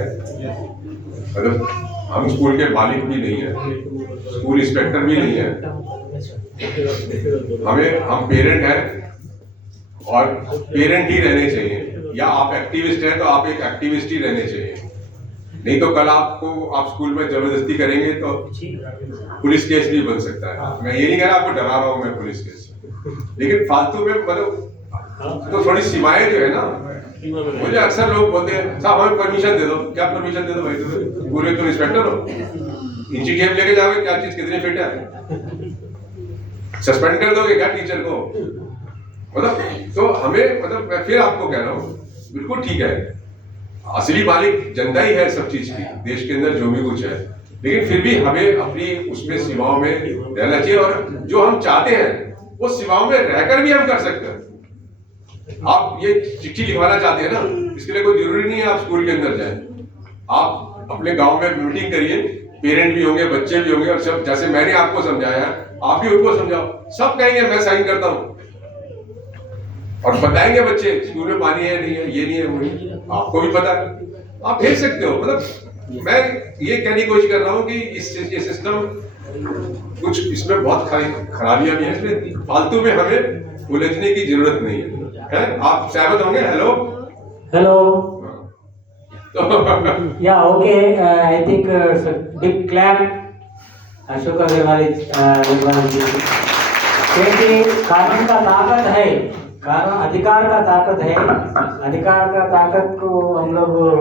मतलब हम स्कूल के मालिक भी नहीं है, स्कूल इंस्पेक्टर भी नहीं है। हम पेरेंट हैं और पेरेंट ही रहने चाहिए, या आप एक्टिविस्ट हैं तो आप एक एक्टिविस्ट ही रहने चाहिए। नहीं तो कल आप स्कूल में जबरदस्ती करेंगे तो पुलिस केस भी बन सकता है। मैं ये नहीं कह रहा आपको डरा रहा हूं मैं पुलिस केस, लेकिन फालतू में मतलब तो थोड़ी सीमाएं जो है ना, मुझे अक्सर लोग बोलते हैं साहब हमें परमिशन दे दो। क्या परमिशन दे दो भाई, तुम पूरे तो इंस्पेक्टर हो, इंची टेप लेके जाओगे क्या चीज कितनी फिट है, सस्पेंड कर दोगे क्या टीचर को? मतलब तो हमें मतलब मैं फिर आपको कह रहा हूँ बिल्कुल ठीक है, असली मालिक जनता ही है सब चीज की, देश के अंदर जो भी कुछ है। लेकिन फिर भी हमें अपनी उसमें सीमाओं में रहना चाहिए, और जो हम चाहते हैं वो सीमाओं में रहकर भी हम कर सकते हैं। आप ये चिट्ठी लिखवाना चाहते हैं ना, इसके लिए कोई जरूरी नहीं है आप स्कूल के अंदर जाएं। आप अपने गांव में मीटिंग करिए, पेरेंट भी होंगे, बच्चे भी होंगे, और सब जैसे मैंने आपको समझाया आप भी उनको समझाओ। सब कहेंगे मैं साइन करता हूँ, और बताएंगे बच्चे स्कूल में पानी है नहीं है, ये नहीं है वो नहीं, आपको भी पता है, आप भेज सकते हो। मतलब मैं ये कहने की कोशिश कर रहा हूँ कि ये सिस्टम कुछ इसमें बहुत खराबियां भी हैं, इसमें फालतू में हमें उलझने की जरूरत नहीं है। आप सहमत होंगे? Hello Yeah, okay. I think big clap. Ashok Agarwal ji, क्योंकि कानून का ताकत है, कानून अधिकार का ताकत है, अधिकार का ताकत को हम लोग